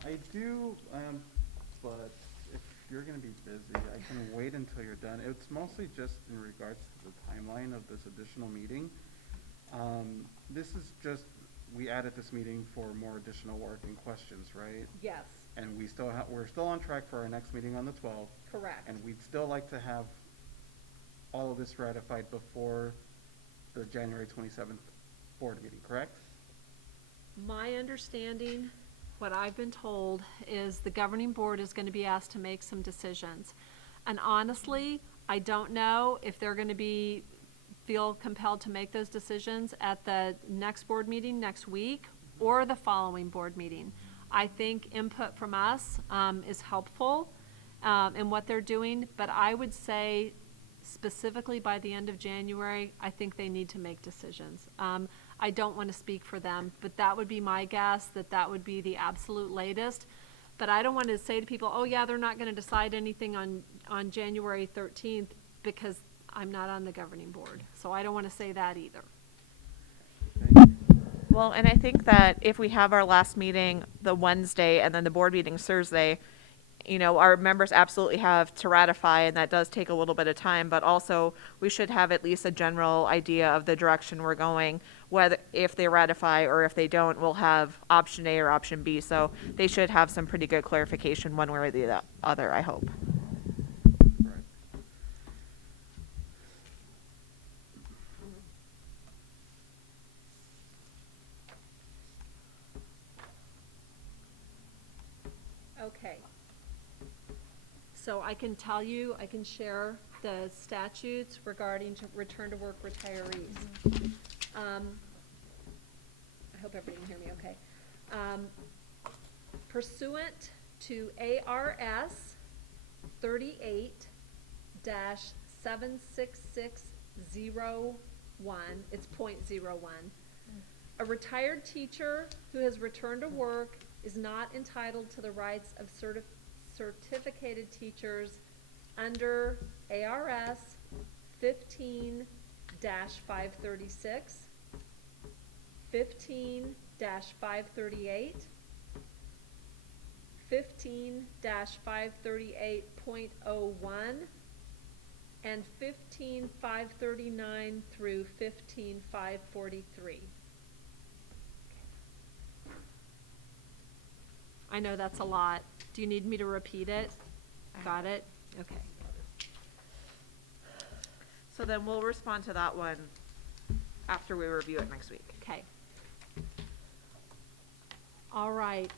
I do, but if you're gonna be busy, I can wait until you're done. It's mostly just in regards to the timeline of this additional meeting. This is just, we added this meeting for more additional work and questions, right? Yes, And we're still on track for our next meeting on the 12th. correct. And we'd still like to have all of this ratified before the January 27th board meeting, correct? My understanding, what I've been told, is the governing board is going to be asked to make some decisions. And honestly, I don't know if they're going to feel compelled to make those decisions at the next board meeting next week or the following board meeting. I think input from us is helpful in what they're doing, but I would say specifically by the end of January, I think they need to make decisions. I don't want to speak for them, but that would be my guess, that would be the absolute latest. But I don't want to say to people, oh yeah, they're not going to decide anything on January 13th, because I'm not on the governing board. So I don't want to say that either. Well, and I think that if we have our last meeting the Wednesday and then the board meeting's Thursday, our members absolutely have to ratify, and that does take a little bit of time, but also we should have at least a general idea of the direction we're going, whether if they ratify or if they don't, we'll have option A or option B. So they should have some pretty good clarification one way or the other, I hope. Right. Okay. So I can share the statutes regarding return to work retirees. I hope everybody can hear me okay. Pursuant to ARS 38-76601, it's .01. A retired teacher who has returned to work is not entitled to the rights of certificated teachers under ARS 15-536, 15-538, 15-538.01, and 15-539 through 15-543. I know that's a lot. Do you need me to repeat it? Got it? Okay. So then we'll respond to that one after we review it next week. Okay. All right.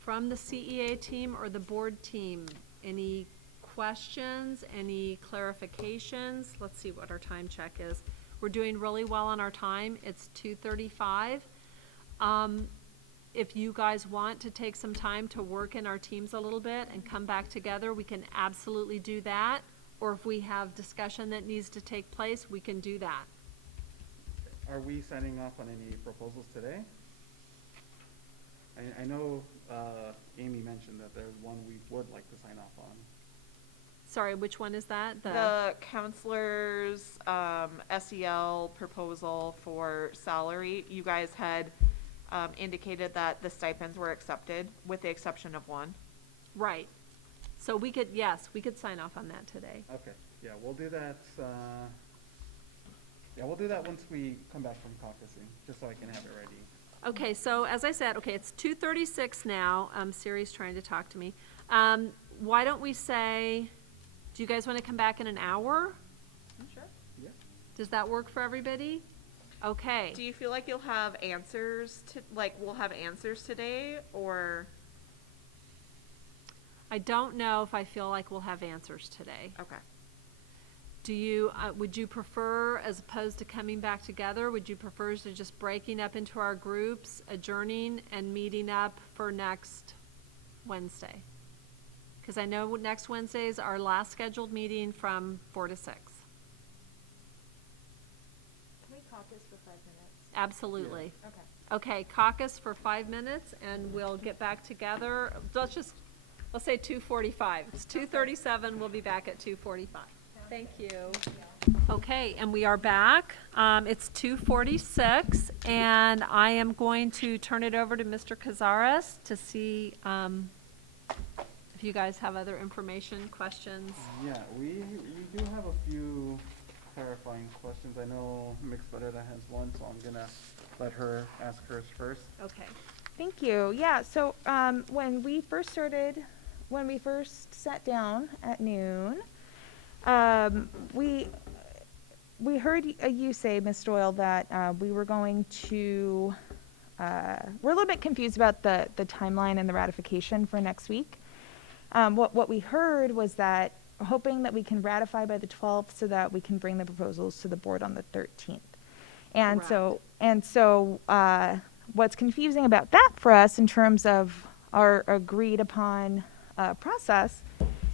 From the CEA team or the board team, any questions, any clarifications? Let's see what our time check is. We're doing really well on our time. It's 2:35. If you guys want to take some time to work in our teams a little bit and come back together, we can absolutely do that. Or if we have discussion that needs to take place, we can do that. Are we signing off on any proposals today? I know Amy mentioned that there's one we would like to sign off on. Sorry, which one is that? The counselor's SEL proposal for salary, you guys had indicated that the stipends were accepted with the exception of one. Right. So we could, yes, we could sign off on that today. Okay, yeah, we'll do that, we'll do that once we come back from caucusing, just so I can have it ready. Okay, so as I said, okay, it's 2:36 now. Siri's trying to talk to me. Why don't we say, do you guys want to come back in an hour? Sure. Yeah. Does that work for everybody? Okay. Do you feel like you'll have answers to, like, we'll have answers today, or? I don't know if I feel like we'll have answers today. Okay. Do you, would you prefer, as opposed to coming back together, would you prefer to just breaking up into our groups, adjourning, and meeting up for next Wednesday? Because I know next Wednesday is our last scheduled meeting from 4 to 6. Can we caucus for 5 minutes? Absolutely. Okay. Okay, caucus for 5 minutes, and we'll get back together. Let's say 2:45. It's 2:37, we'll be back at 2:45. Thank you. Okay, and we are back. It's 2:46, and I am going to turn it over to Mr. Cazares to see if you guys have other information, questions. Yeah, we do have a few clarifying questions. I know Ms. Barrera has one, so I'm gonna let her ask hers first. Okay. Thank you. Yeah, so when we first sat down at noon, we heard you say, Ms. Doyle, that we were going to, we're a little bit confused about the timeline and the ratification for next week. What we heard was that hoping that we can ratify by the 12th so that we can bring the proposals to the board on the 13th. And so what's confusing about that for us in terms of our agreed upon process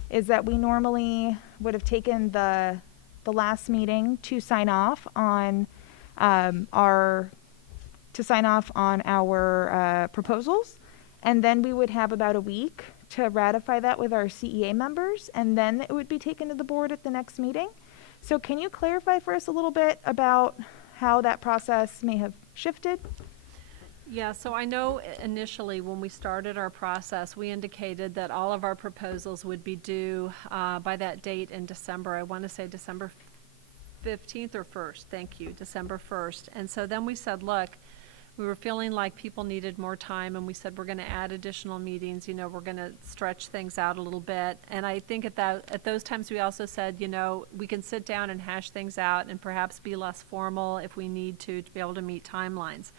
is that we normally would have taken the last meeting to sign off on our proposals, and then we would have about a week to ratify that with our CEA members, and then it would be taken to the board at the next meeting. So can you clarify for us a little bit about how that process may have shifted? Yeah, so I know initially when we started our process, we indicated that all of our proposals would be due by that date in December. I want to say December 15th or 1st. Thank you, December 1st. And so then we said, look, we were feeling like people needed more time, and we said we're going to add additional meetings. You know, we're going to stretch things out a little bit. And I think at those times we also said, you know, we can sit down and hash things out and perhaps be less formal if we need to be able to meet timelines.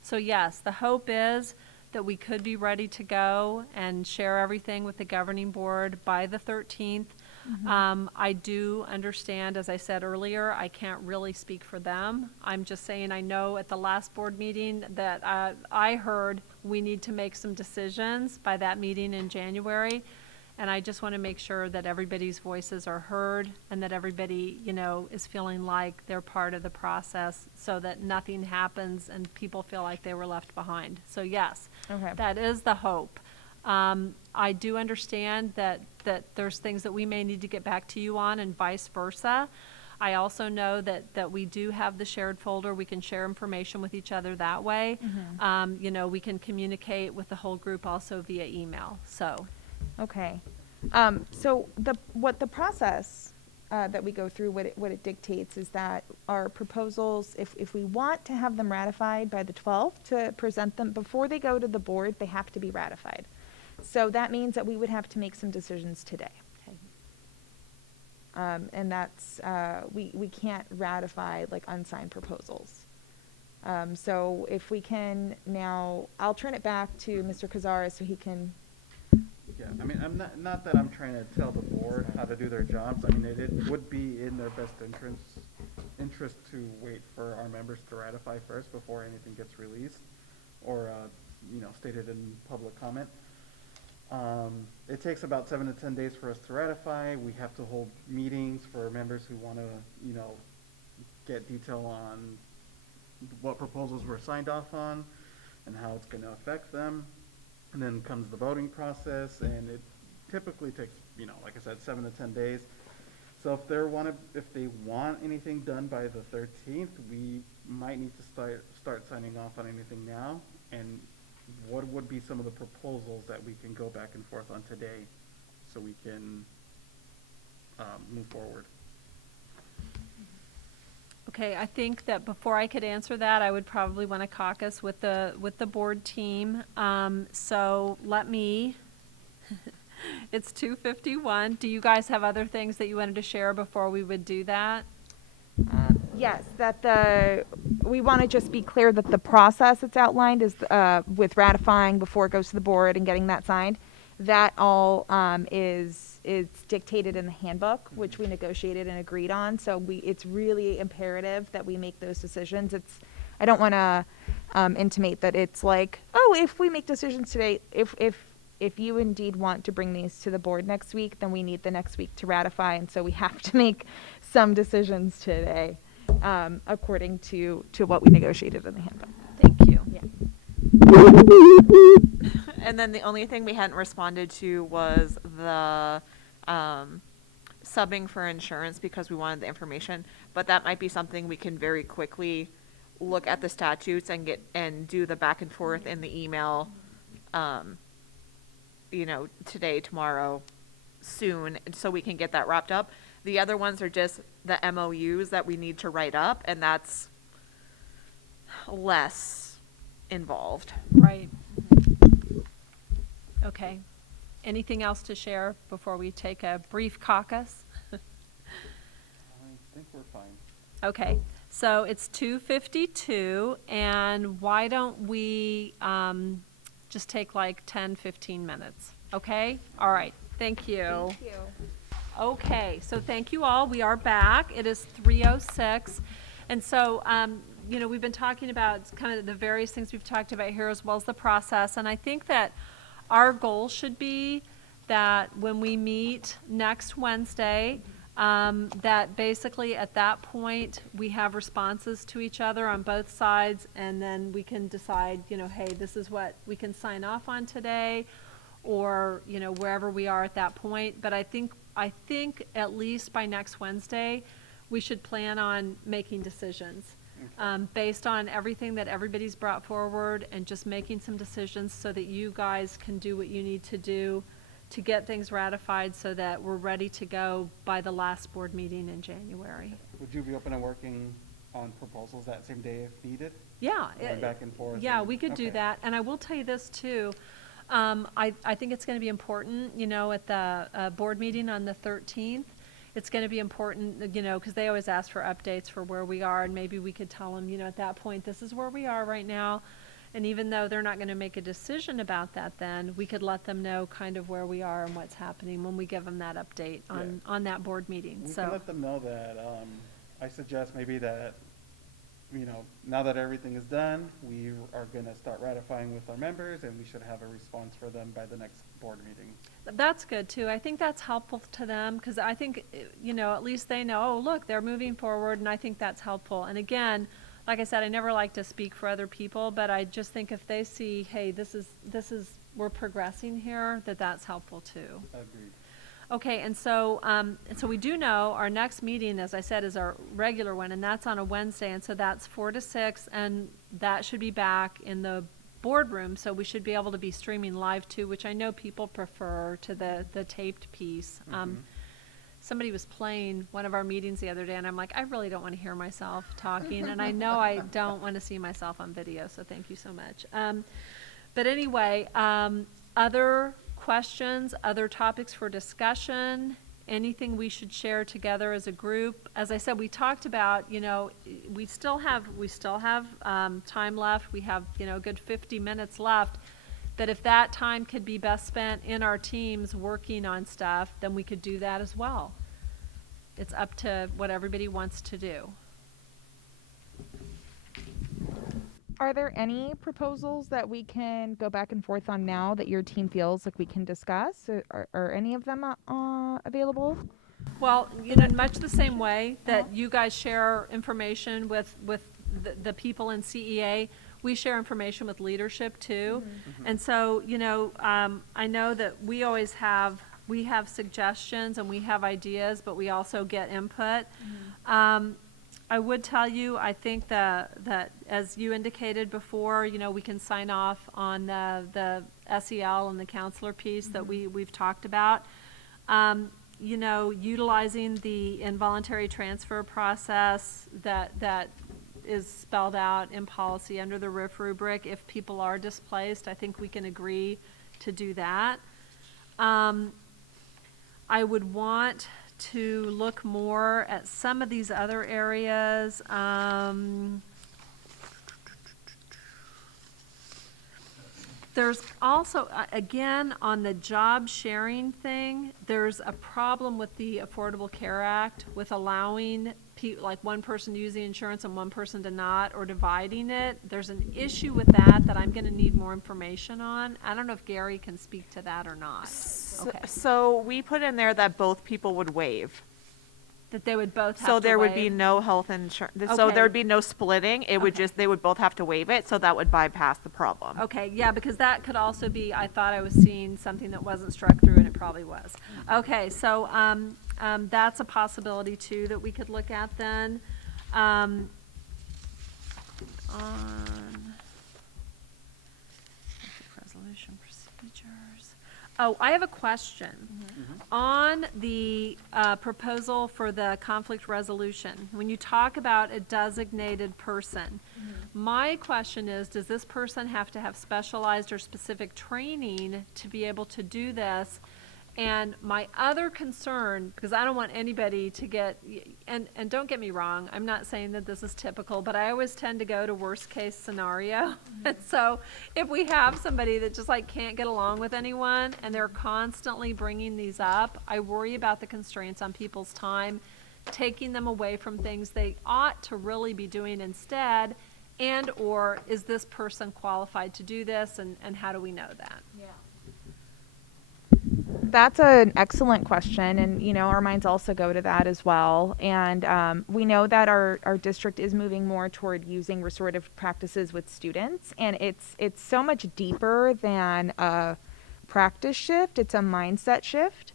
So yes, the hope is that we could be ready to go and share everything with the governing board by the 13th. I do understand, as I said earlier, I can't really speak for them. I'm just saying I know at the last board meeting that I heard we need to make some decisions by that meeting in January. And I just want to make sure that everybody's voices are heard and that everybody, you know, is feeling like they're part of the process so that nothing happens and people feel like they were left behind. So yes, Okay. that is the hope. I do understand that there's things that we may need to get back to you on and vice versa. I also know that we do have the shared folder. We can share information with each other that way. You know, we can communicate with the whole group also via email, so. Okay. So what the process that we go through, what it dictates is that our proposals, if we want to have them ratified by the 12th to present them, before they go to the board, they have to be ratified. So that means that we would have to make some decisions today. Okay. And that's, we can't ratify like unsigned proposals. So if we can now, I'll turn it back to Mr. Cazares so he can. Yeah, I mean, I'm not that I'm trying to tell the board how to do their jobs. I mean, it would be in their best interest to wait for our members to ratify first before anything gets released or, you know, stated in public comment. It takes about 7 to 10 days for us to ratify. We have to hold meetings for members who want to, you know, get detail on what proposals were signed off on and how it's going to affect them. And then comes the voting process, and it typically takes, you know, like I said, 7 to 10 days. So if they want anything done by the 13th, we might need to start signing off on anything now. And what would be some of the proposals that we can go back and forth on today, so we can move forward? Okay, I think that before I could answer that, I would probably want to caucus with the board team. So let me, it's 2:51. Do you guys have other things that you wanted to share before we would do that? Yes, we want to just be clear that the process that's outlined is, with ratifying before it goes to the board and getting that signed, that all, is dictated in the handbook, which we negotiated and agreed on. So it's really imperative that we make those decisions. I don't want to, intimate that it's like, oh, if we make decisions today, if you indeed want to bring these to the board next week, then we need the next week to ratify, and so we have to make some decisions today, according to what we negotiated in the handbook. Thank you. And then the only thing we hadn't responded to was the subbing for insurance, because we wanted the information. But that might be something we can very quickly look at the statutes and do the back and forth in the email, today, tomorrow, soon, so we can get that wrapped up. The other ones are just the MOUs that we need to write up, and that's less involved. Right. Okay. Anything else to share before we take a brief caucus? I think we're fine. Okay, so it's 2:52, and why don't we just take like 10, 15 minutes, okay? All right, thank you. Thank you. Okay, so thank you all. We are back. It is 3:06. And so, we've been talking about kind of the various things we've talked about here, as well as the process. And I think that our goal should be that when we meet next Wednesday, that basically at that point, we have responses to each other on both sides, and then we can decide, hey, this is what we can sign off on today, or, wherever we are at that point. But I think at least by next Wednesday, we should plan on making decisions, based on everything that everybody's brought forward, and just making some decisions so that you guys can do what you need to do to get things ratified, so that we're ready to go by the last board meeting in January. Would you be open to working on proposals that same day if needed? Yeah. Going back and forth? Yeah, we could do Okay. that. And I will tell you this too. I think it's going to be important, at the board meeting on the 13th. It's going to be important, because they always ask for updates for where we are, and maybe we could tell them, at that point, this is where we are right now. And even though they're not going to make a decision about that then, we could let them know kind of where we are and what's happening when we give them that update on that board meeting. We So can let them know that, I suggest maybe that, now that everything is done, we are gonna start ratifying with our members, and we should have a response for them by the next board meeting. that's good too. I think that's helpful to them, because I think, at least they know, oh, look, they're moving forward, and I think that's helpful. And again, like I said, I never like to speak for other people, but I just think if they see, hey, this is we're progressing here, that's helpful too. Agreed. Okay, and so we do know our next meeting, as I said, is our regular one, and that's on a Wednesday, and so that's 4 to 6, and that should be back in the boardroom, so we should be able to be streaming live too, which I know people prefer to the taped piece. Somebody was playing one of our meetings the other day, and I'm like, I really don't want to hear myself talking, and I know I don't want to see myself on video, so thank you so much. But anyway, other questions, other topics for discussion, anything we should share together as a group? As I said, we talked about, we still have time left. We have, a good 50 minutes left. That if that time could be best spent in our teams working on stuff, then we could do that as well. It's up to what everybody wants to do. Are there any proposals that we can go back and forth on now that your team feels like we can discuss? Are any of them available? Well, in much the same way that you guys share information with the people in CEA, we share information with leadership too. And so, I know that we always have suggestions and we have ideas, but we also get input. I would tell you, I think that as you indicated before, we can sign off on the SEL and the counselor piece that we've talked about. Utilizing the involuntary transfer process that is spelled out in policy under the RIF rubric. If people are displaced, I think we can agree to do that. I would want to look more at some of these other areas. There's also, again, on the job sharing thing, there's a problem with the Affordable Care Act with allowing like one person to use the insurance and one person to not, or dividing it. There's an issue with that I'm gonna need more information on. I don't know if Gary can speak to that or not. Okay. So we put in there that both people would waive. That they would both have to So there would be waive? no health insurance, so Okay. there would be no splitting. It would Okay. just, they would both have to waive it, so that would bypass the problem. Okay, yeah, because that could also be, I thought I was seeing something that wasn't struck through, and it probably was. Okay, so, that's a possibility too that we could look at then. On resolution procedures. Oh, I have a question. On the proposal for the conflict resolution, when you talk about a designated person, my question is, does this person have to have specialized or specific training to be able to do this? And my other concern, because I don't want anybody to get, and don't get me wrong, I'm not saying that this is typical, but I always tend to go to worst case scenario. And so if we have somebody that just like can't get along with anyone and they're constantly bringing these up, I worry about the constraints on people's time, taking them away from things they ought to really be doing instead, and or is this person qualified to do this, and how do we know that? That's an excellent question, and our minds also go to that as well. And we know that our district is moving more toward using restorative practices with students, and it's so much deeper than a practice shift. It's a mindset shift,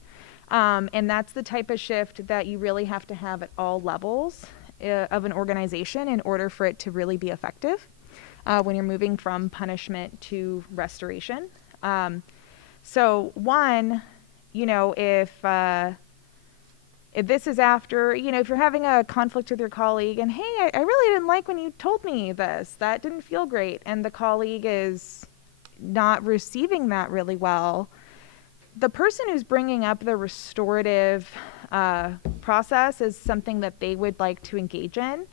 and that's the type of shift that you really have to have at all levels of an organization in order for it to really be effective when you're moving from punishment to restoration. So one, if this is after, if you're having a conflict with your colleague and, hey, I really didn't like when you told me this, that didn't feel great, and the colleague is not receiving that really well, the person who's bringing up the restorative process is something that they would like to engage in.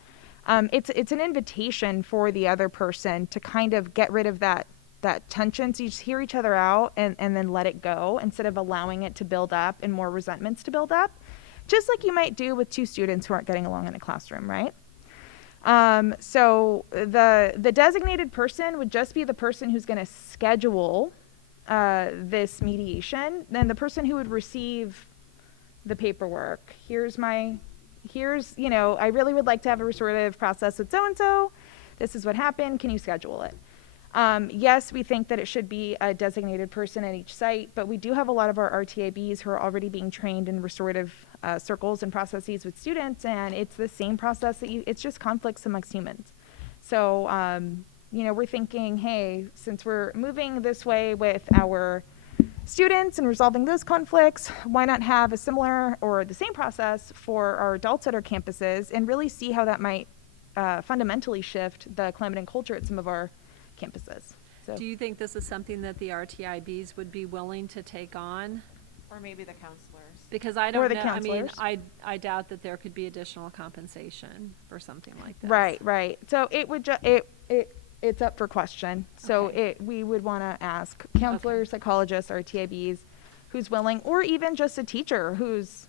It's an invitation for the other person to kind of get rid of that tension, so you just hear each other out and then let it go instead of allowing it to build up and more resentments to build up, just like you might do with two students who aren't getting along in a classroom, right? So the designated person would just be the person who's going to schedule this mediation. Then the person who would receive the paperwork, I really would like to have a restorative process with so-and-so. This is what happened. Can you schedule it? Yes, we think that it should be a designated person at each site, but we do have a lot of our RTABs who are already being trained in restorative circles and processes with students, and it's the same process it's just conflicts amongst humans. So, we're thinking, hey, since we're moving this way with our students and resolving those conflicts, why not have a similar or the same process for our adults at our campuses and really see how that might fundamentally shift the climate and culture at some of our campuses. So. Do you think this is something that the RTIBs would be willing to take on? Or maybe the counselors. Because I Or don't the know, I mean, counselors. I doubt that there could be additional compensation for something like this. Right. So it would it's up for question. So Okay. we would want to ask counselors, psychologists, RTIBs, who's willing, or even just a teacher who's,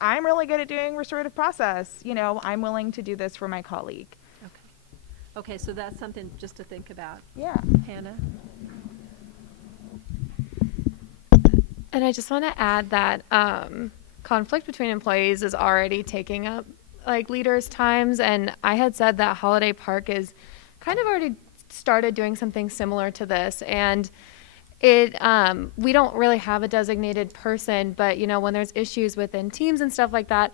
I'm really good at doing restorative process. I'm willing to do this for my colleague. Okay, so that's something just to think about. Yeah. Hannah? And I just want to add that conflict between employees is already taking up leaders' times, and I had said that Holiday Park is kind of already started doing something similar to this, and we don't really have a designated person, but when there's issues within teams and stuff like that,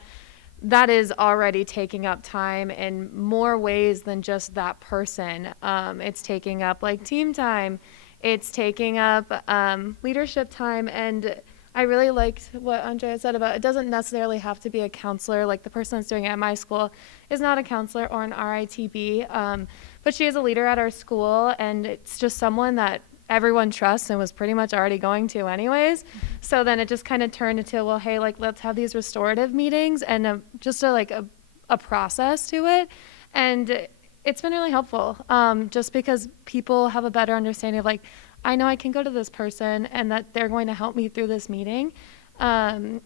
that is already taking up time in more ways than just that person. It's taking up team time. It's taking up leadership time. And I really liked what Andrea said about it doesn't necessarily have to be a counselor. Like the person that's doing it at my school is not a counselor or an RITB, but she is a leader at our school. And it's just someone that everyone trusts and was pretty much already going to anyways. So then it just kind of turned into, well, hey, like, let's have these restorative meetings and just a process to it. And it's been really helpful, just because people have a better understanding of, like, I know I can go to this person and that they're going to help me through this meeting. And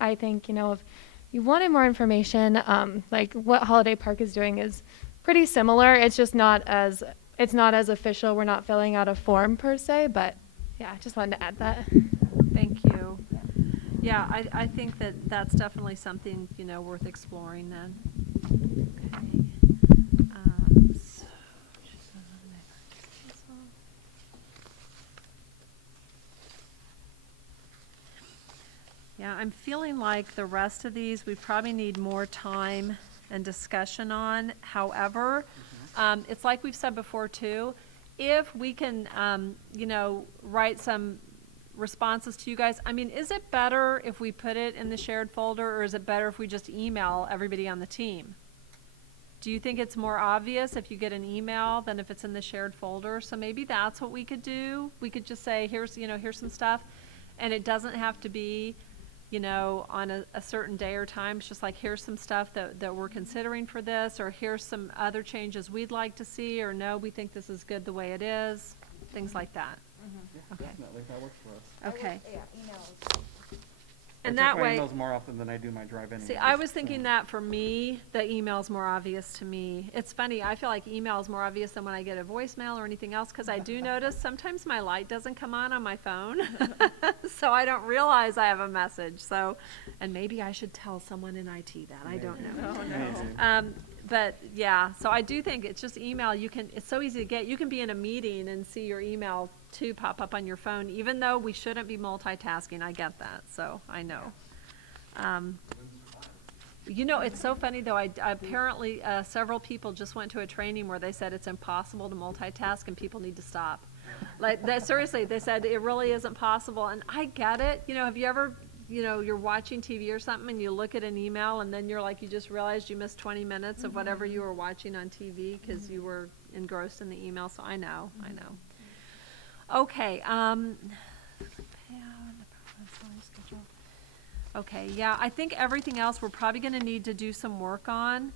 I think, if you wanted more information, like what Holiday Park is doing is pretty similar. It's just not as official. We're not filling out a form per se, but yeah, I just wanted to add that. Thank you. Yeah, I think that's definitely something, worth exploring then. Okay. Yeah, I'm feeling like the rest of these, we probably need more time and discussion on. However, it's like we've said before too, if we can, write some responses to you guys. I mean, is it better if we put it in the shared folder, or is it better if we just email everybody on the team? Do you think it's more obvious if you get an email than if it's in the shared folder? So maybe that's what we could do. We could just say, here's some stuff, and it doesn't have to be, on a certain day or time. It's just like, here's some stuff that we're considering for this, or here's some other changes we'd like to see, or no, we think this is good the way it is, things like that. Yeah, definitely, that works for us. Okay. Yeah, emails. And I check that my way, emails more often than I do my drive-in. see, emails, I was so. thinking that for me, the email's more obvious to me. It's funny, I feel like email is more obvious than when I get a voicemail or anything else, because I do notice sometimes my light doesn't come on my phone, so I don't realize I have a message. So, and maybe I should tell someone in IT that, I don't know. Maybe. But yeah, so I do think it's just email. It's so easy to get. You can be in a meeting and see your email too pop up on your phone, even though we shouldn't be multitasking. I get that, so I know. It's so funny though. I apparently several people just went to a training where they said it's impossible to multitask and people need to stop. Seriously, they said it really isn't possible, and I get it. Have you ever, you're watching TV or something and you look at an email and then you just realized you missed 20 minutes of whatever you were watching on TV because you were engrossed in the email. So I know. Okay. Okay, yeah, I think everything else we're probably going to need to do some work on,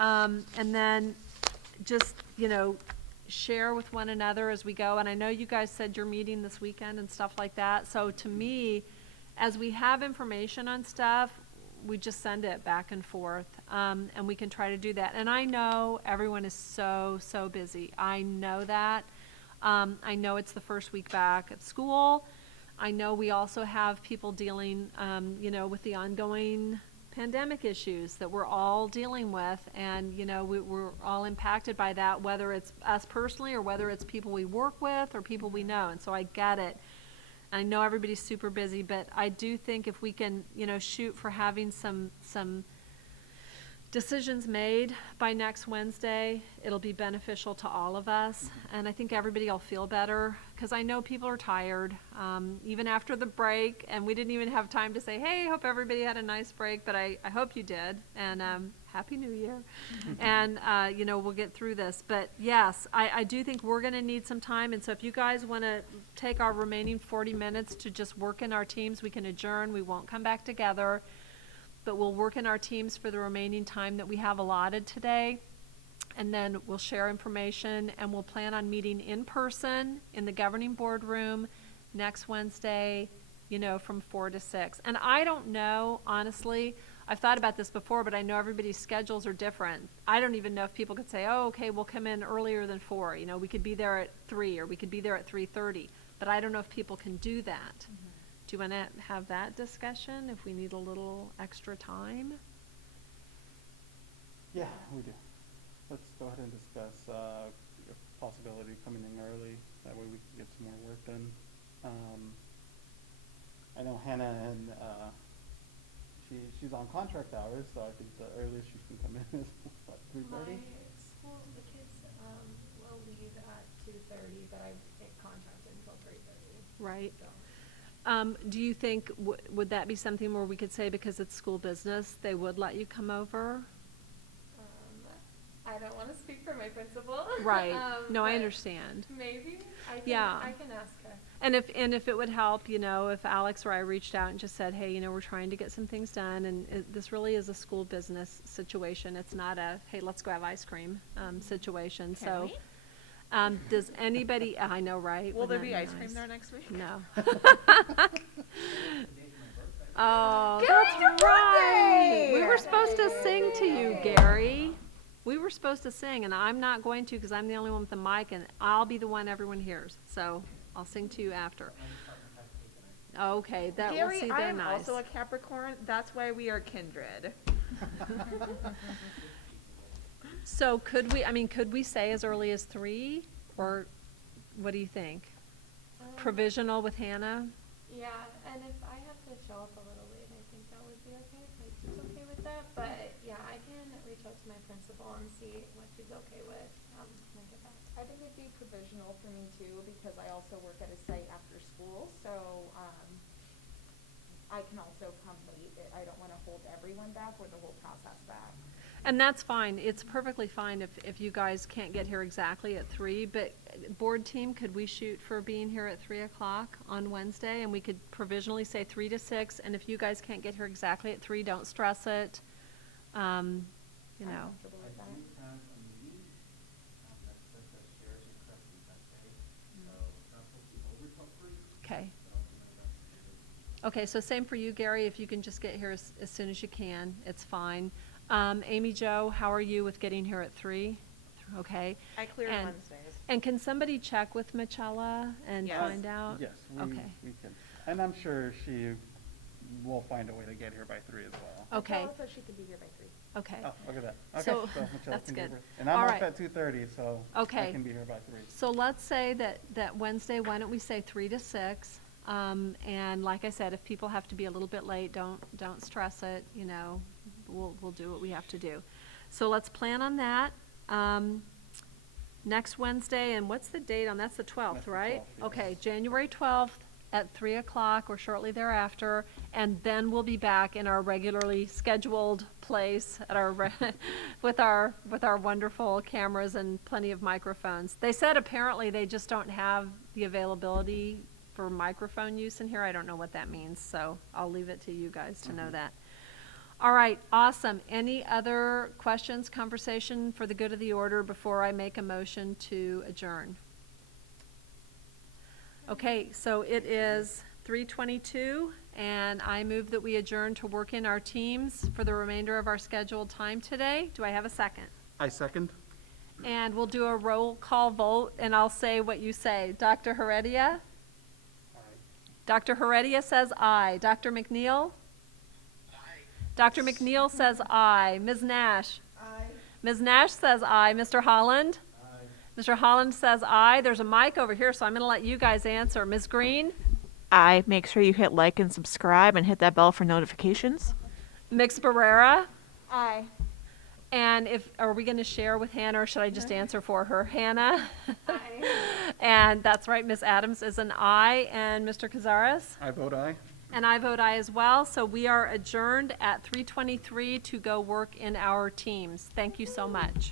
and then just, share with one another as we go. And I know you guys said you're meeting this weekend and stuff like that. So to me, as we have information on stuff, we just send it back and forth, and we can try to do that. And I know everyone is so busy. I know that. I know it's the first week back at school. I know we also have people dealing, with the ongoing pandemic issues that we're all dealing with, and, we're all impacted by that, whether it's us personally or whether it's people we work with or people we know, and so I get it. I know everybody's super busy, but I do think if we can, shoot for having some decisions made by next Wednesday, it'll be beneficial to all of us, and I think everybody will feel better, because I know people are tired, even after the break, and we didn't even have time to say, hey, hope everybody had a nice break, but I hope you did, and Happy New Year, and we'll get through this. But yes, I do think we're going to need some time, and so if you guys want to take our remaining 40 minutes to just work in our teams, we can adjourn. We won't come back together, but we'll work in our teams for the remaining time that we have allotted today, and then we'll share information, and we'll plan on meeting in person in the governing boardroom next Wednesday, from 4 to 6. And I don't know, honestly, I've thought about this before, but I know everybody's schedules are different. I don't even know if people could say, oh, okay, we'll come in earlier than 4. We could be there at 3, or we could be there at 3:30, but I don't know if people can do that. Do you want to have that discussion if we need a little extra time? Yeah, we do. Let's go ahead and discuss the possibility of coming in early. That way we can get some more work done. I know Hannah and she's on contract hours, so I think the earliest she can come in is what, 3:30? School, the kids will leave at 2:30, but I get contracted until 3:30. Right. So. Do you think, would that be something where we could say, because it's school business, they would let you come over? I don't want to speak for my principal. Right. No, I but understand. Maybe. Yeah. I can ask her. And if it would help, if Alex or I reached out and just said, hey, we're trying to get some things done, and this really is a school business situation. It's not a, hey, let's go have ice cream situation. Can So, we? does anybody? I know, right? Will there Wouldn't be that ice cream nice? there next week? No. Oh, that's right. We were supposed to sing to you, Gary. We were supposed to sing, and I'm not going to because I'm the only one with the mic, and I'll be the one everyone hears. So I'll sing to you after. Okay, that Gary, will see. I They're am nice. also a Capricorn. That's why we are kindred. So could we say as early as 3, or what do you think? Provisional with Hannah? Yeah, and if I have to show up a little late, I think that would be okay, if she's okay with that. But yeah, I can reach out to my principal and see what she's okay with, when I get back. I think it'd be provisional for me too, because I also work at a site after school, so, I can also come late. I don't wanna hold everyone back or the whole process back. And that's fine. It's perfectly fine if you guys can't get here exactly at 3, but board team, could we shoot for being here at 3 o'clock on Wednesday? And we could provisionally say 3 to 6, and if you guys can't get here exactly at 3, don't stress it. I'm comfortable with that. Okay. Okay, so same for you, Gary, if you can just get here as soon as you can, it's fine. Amy Jo, how are you with getting here at 3? Okay. I clear And- Wednesdays. And can somebody check with Michela and Yes. find out? Yes, Okay. we can. And I'm sure she will find a way to get here by 3 as well. Okay, Michelle said she could be here by 3. okay. Oh, look at that. Okay, So, Michelle that's can be good. here. And I'm All off right. at 2:30, so I Okay. can be here by 3. So let's say that Wednesday, why don't we say 3 to 6? And like I said, if people have to be a little bit late, don't stress it, we'll do what we have to do. So let's plan on that. Next Wednesday, and what's the date on, that's the 12th, That's the right? 12th, yes. Okay, January 12th at 3 o'clock or shortly thereafter, and then we'll be back in our regularly scheduled place at our, with our wonderful cameras and plenty of microphones. They said apparently they just don't have the availability for microphone use in here. I don't know what that means, so I'll leave it to you guys to know that. All right, awesome. Any other questions, conversation for the good of the order before I make a motion to adjourn? Okay, so it is 3:22, and I move that we adjourn to work in our teams for the remainder of our scheduled time today. Do I have a second? I second. And we'll do a roll call vote, and I'll say what you say. Dr. Heredia? Dr. Heredia says aye. Dr. McNeil? Dr. McNeil says aye. Ms. Nash? Aye. Ms. Nash says aye. Mr. Holland? Aye. Mr. Holland says aye. There's a mic over here, so I'm going to let you guys answer. Ms. Green? Aye. Make sure you hit like and subscribe and hit that bell for notifications. Mix Barrera? Aye. And are we going to share with Hannah, or should I just answer for her? Hannah? Aye. And that's right, Ms. Adams is an aye. And Mr. Cazares? I vote aye. And I vote aye as well. So we are adjourned at 3:23 to go work in our teams. Thank you so much.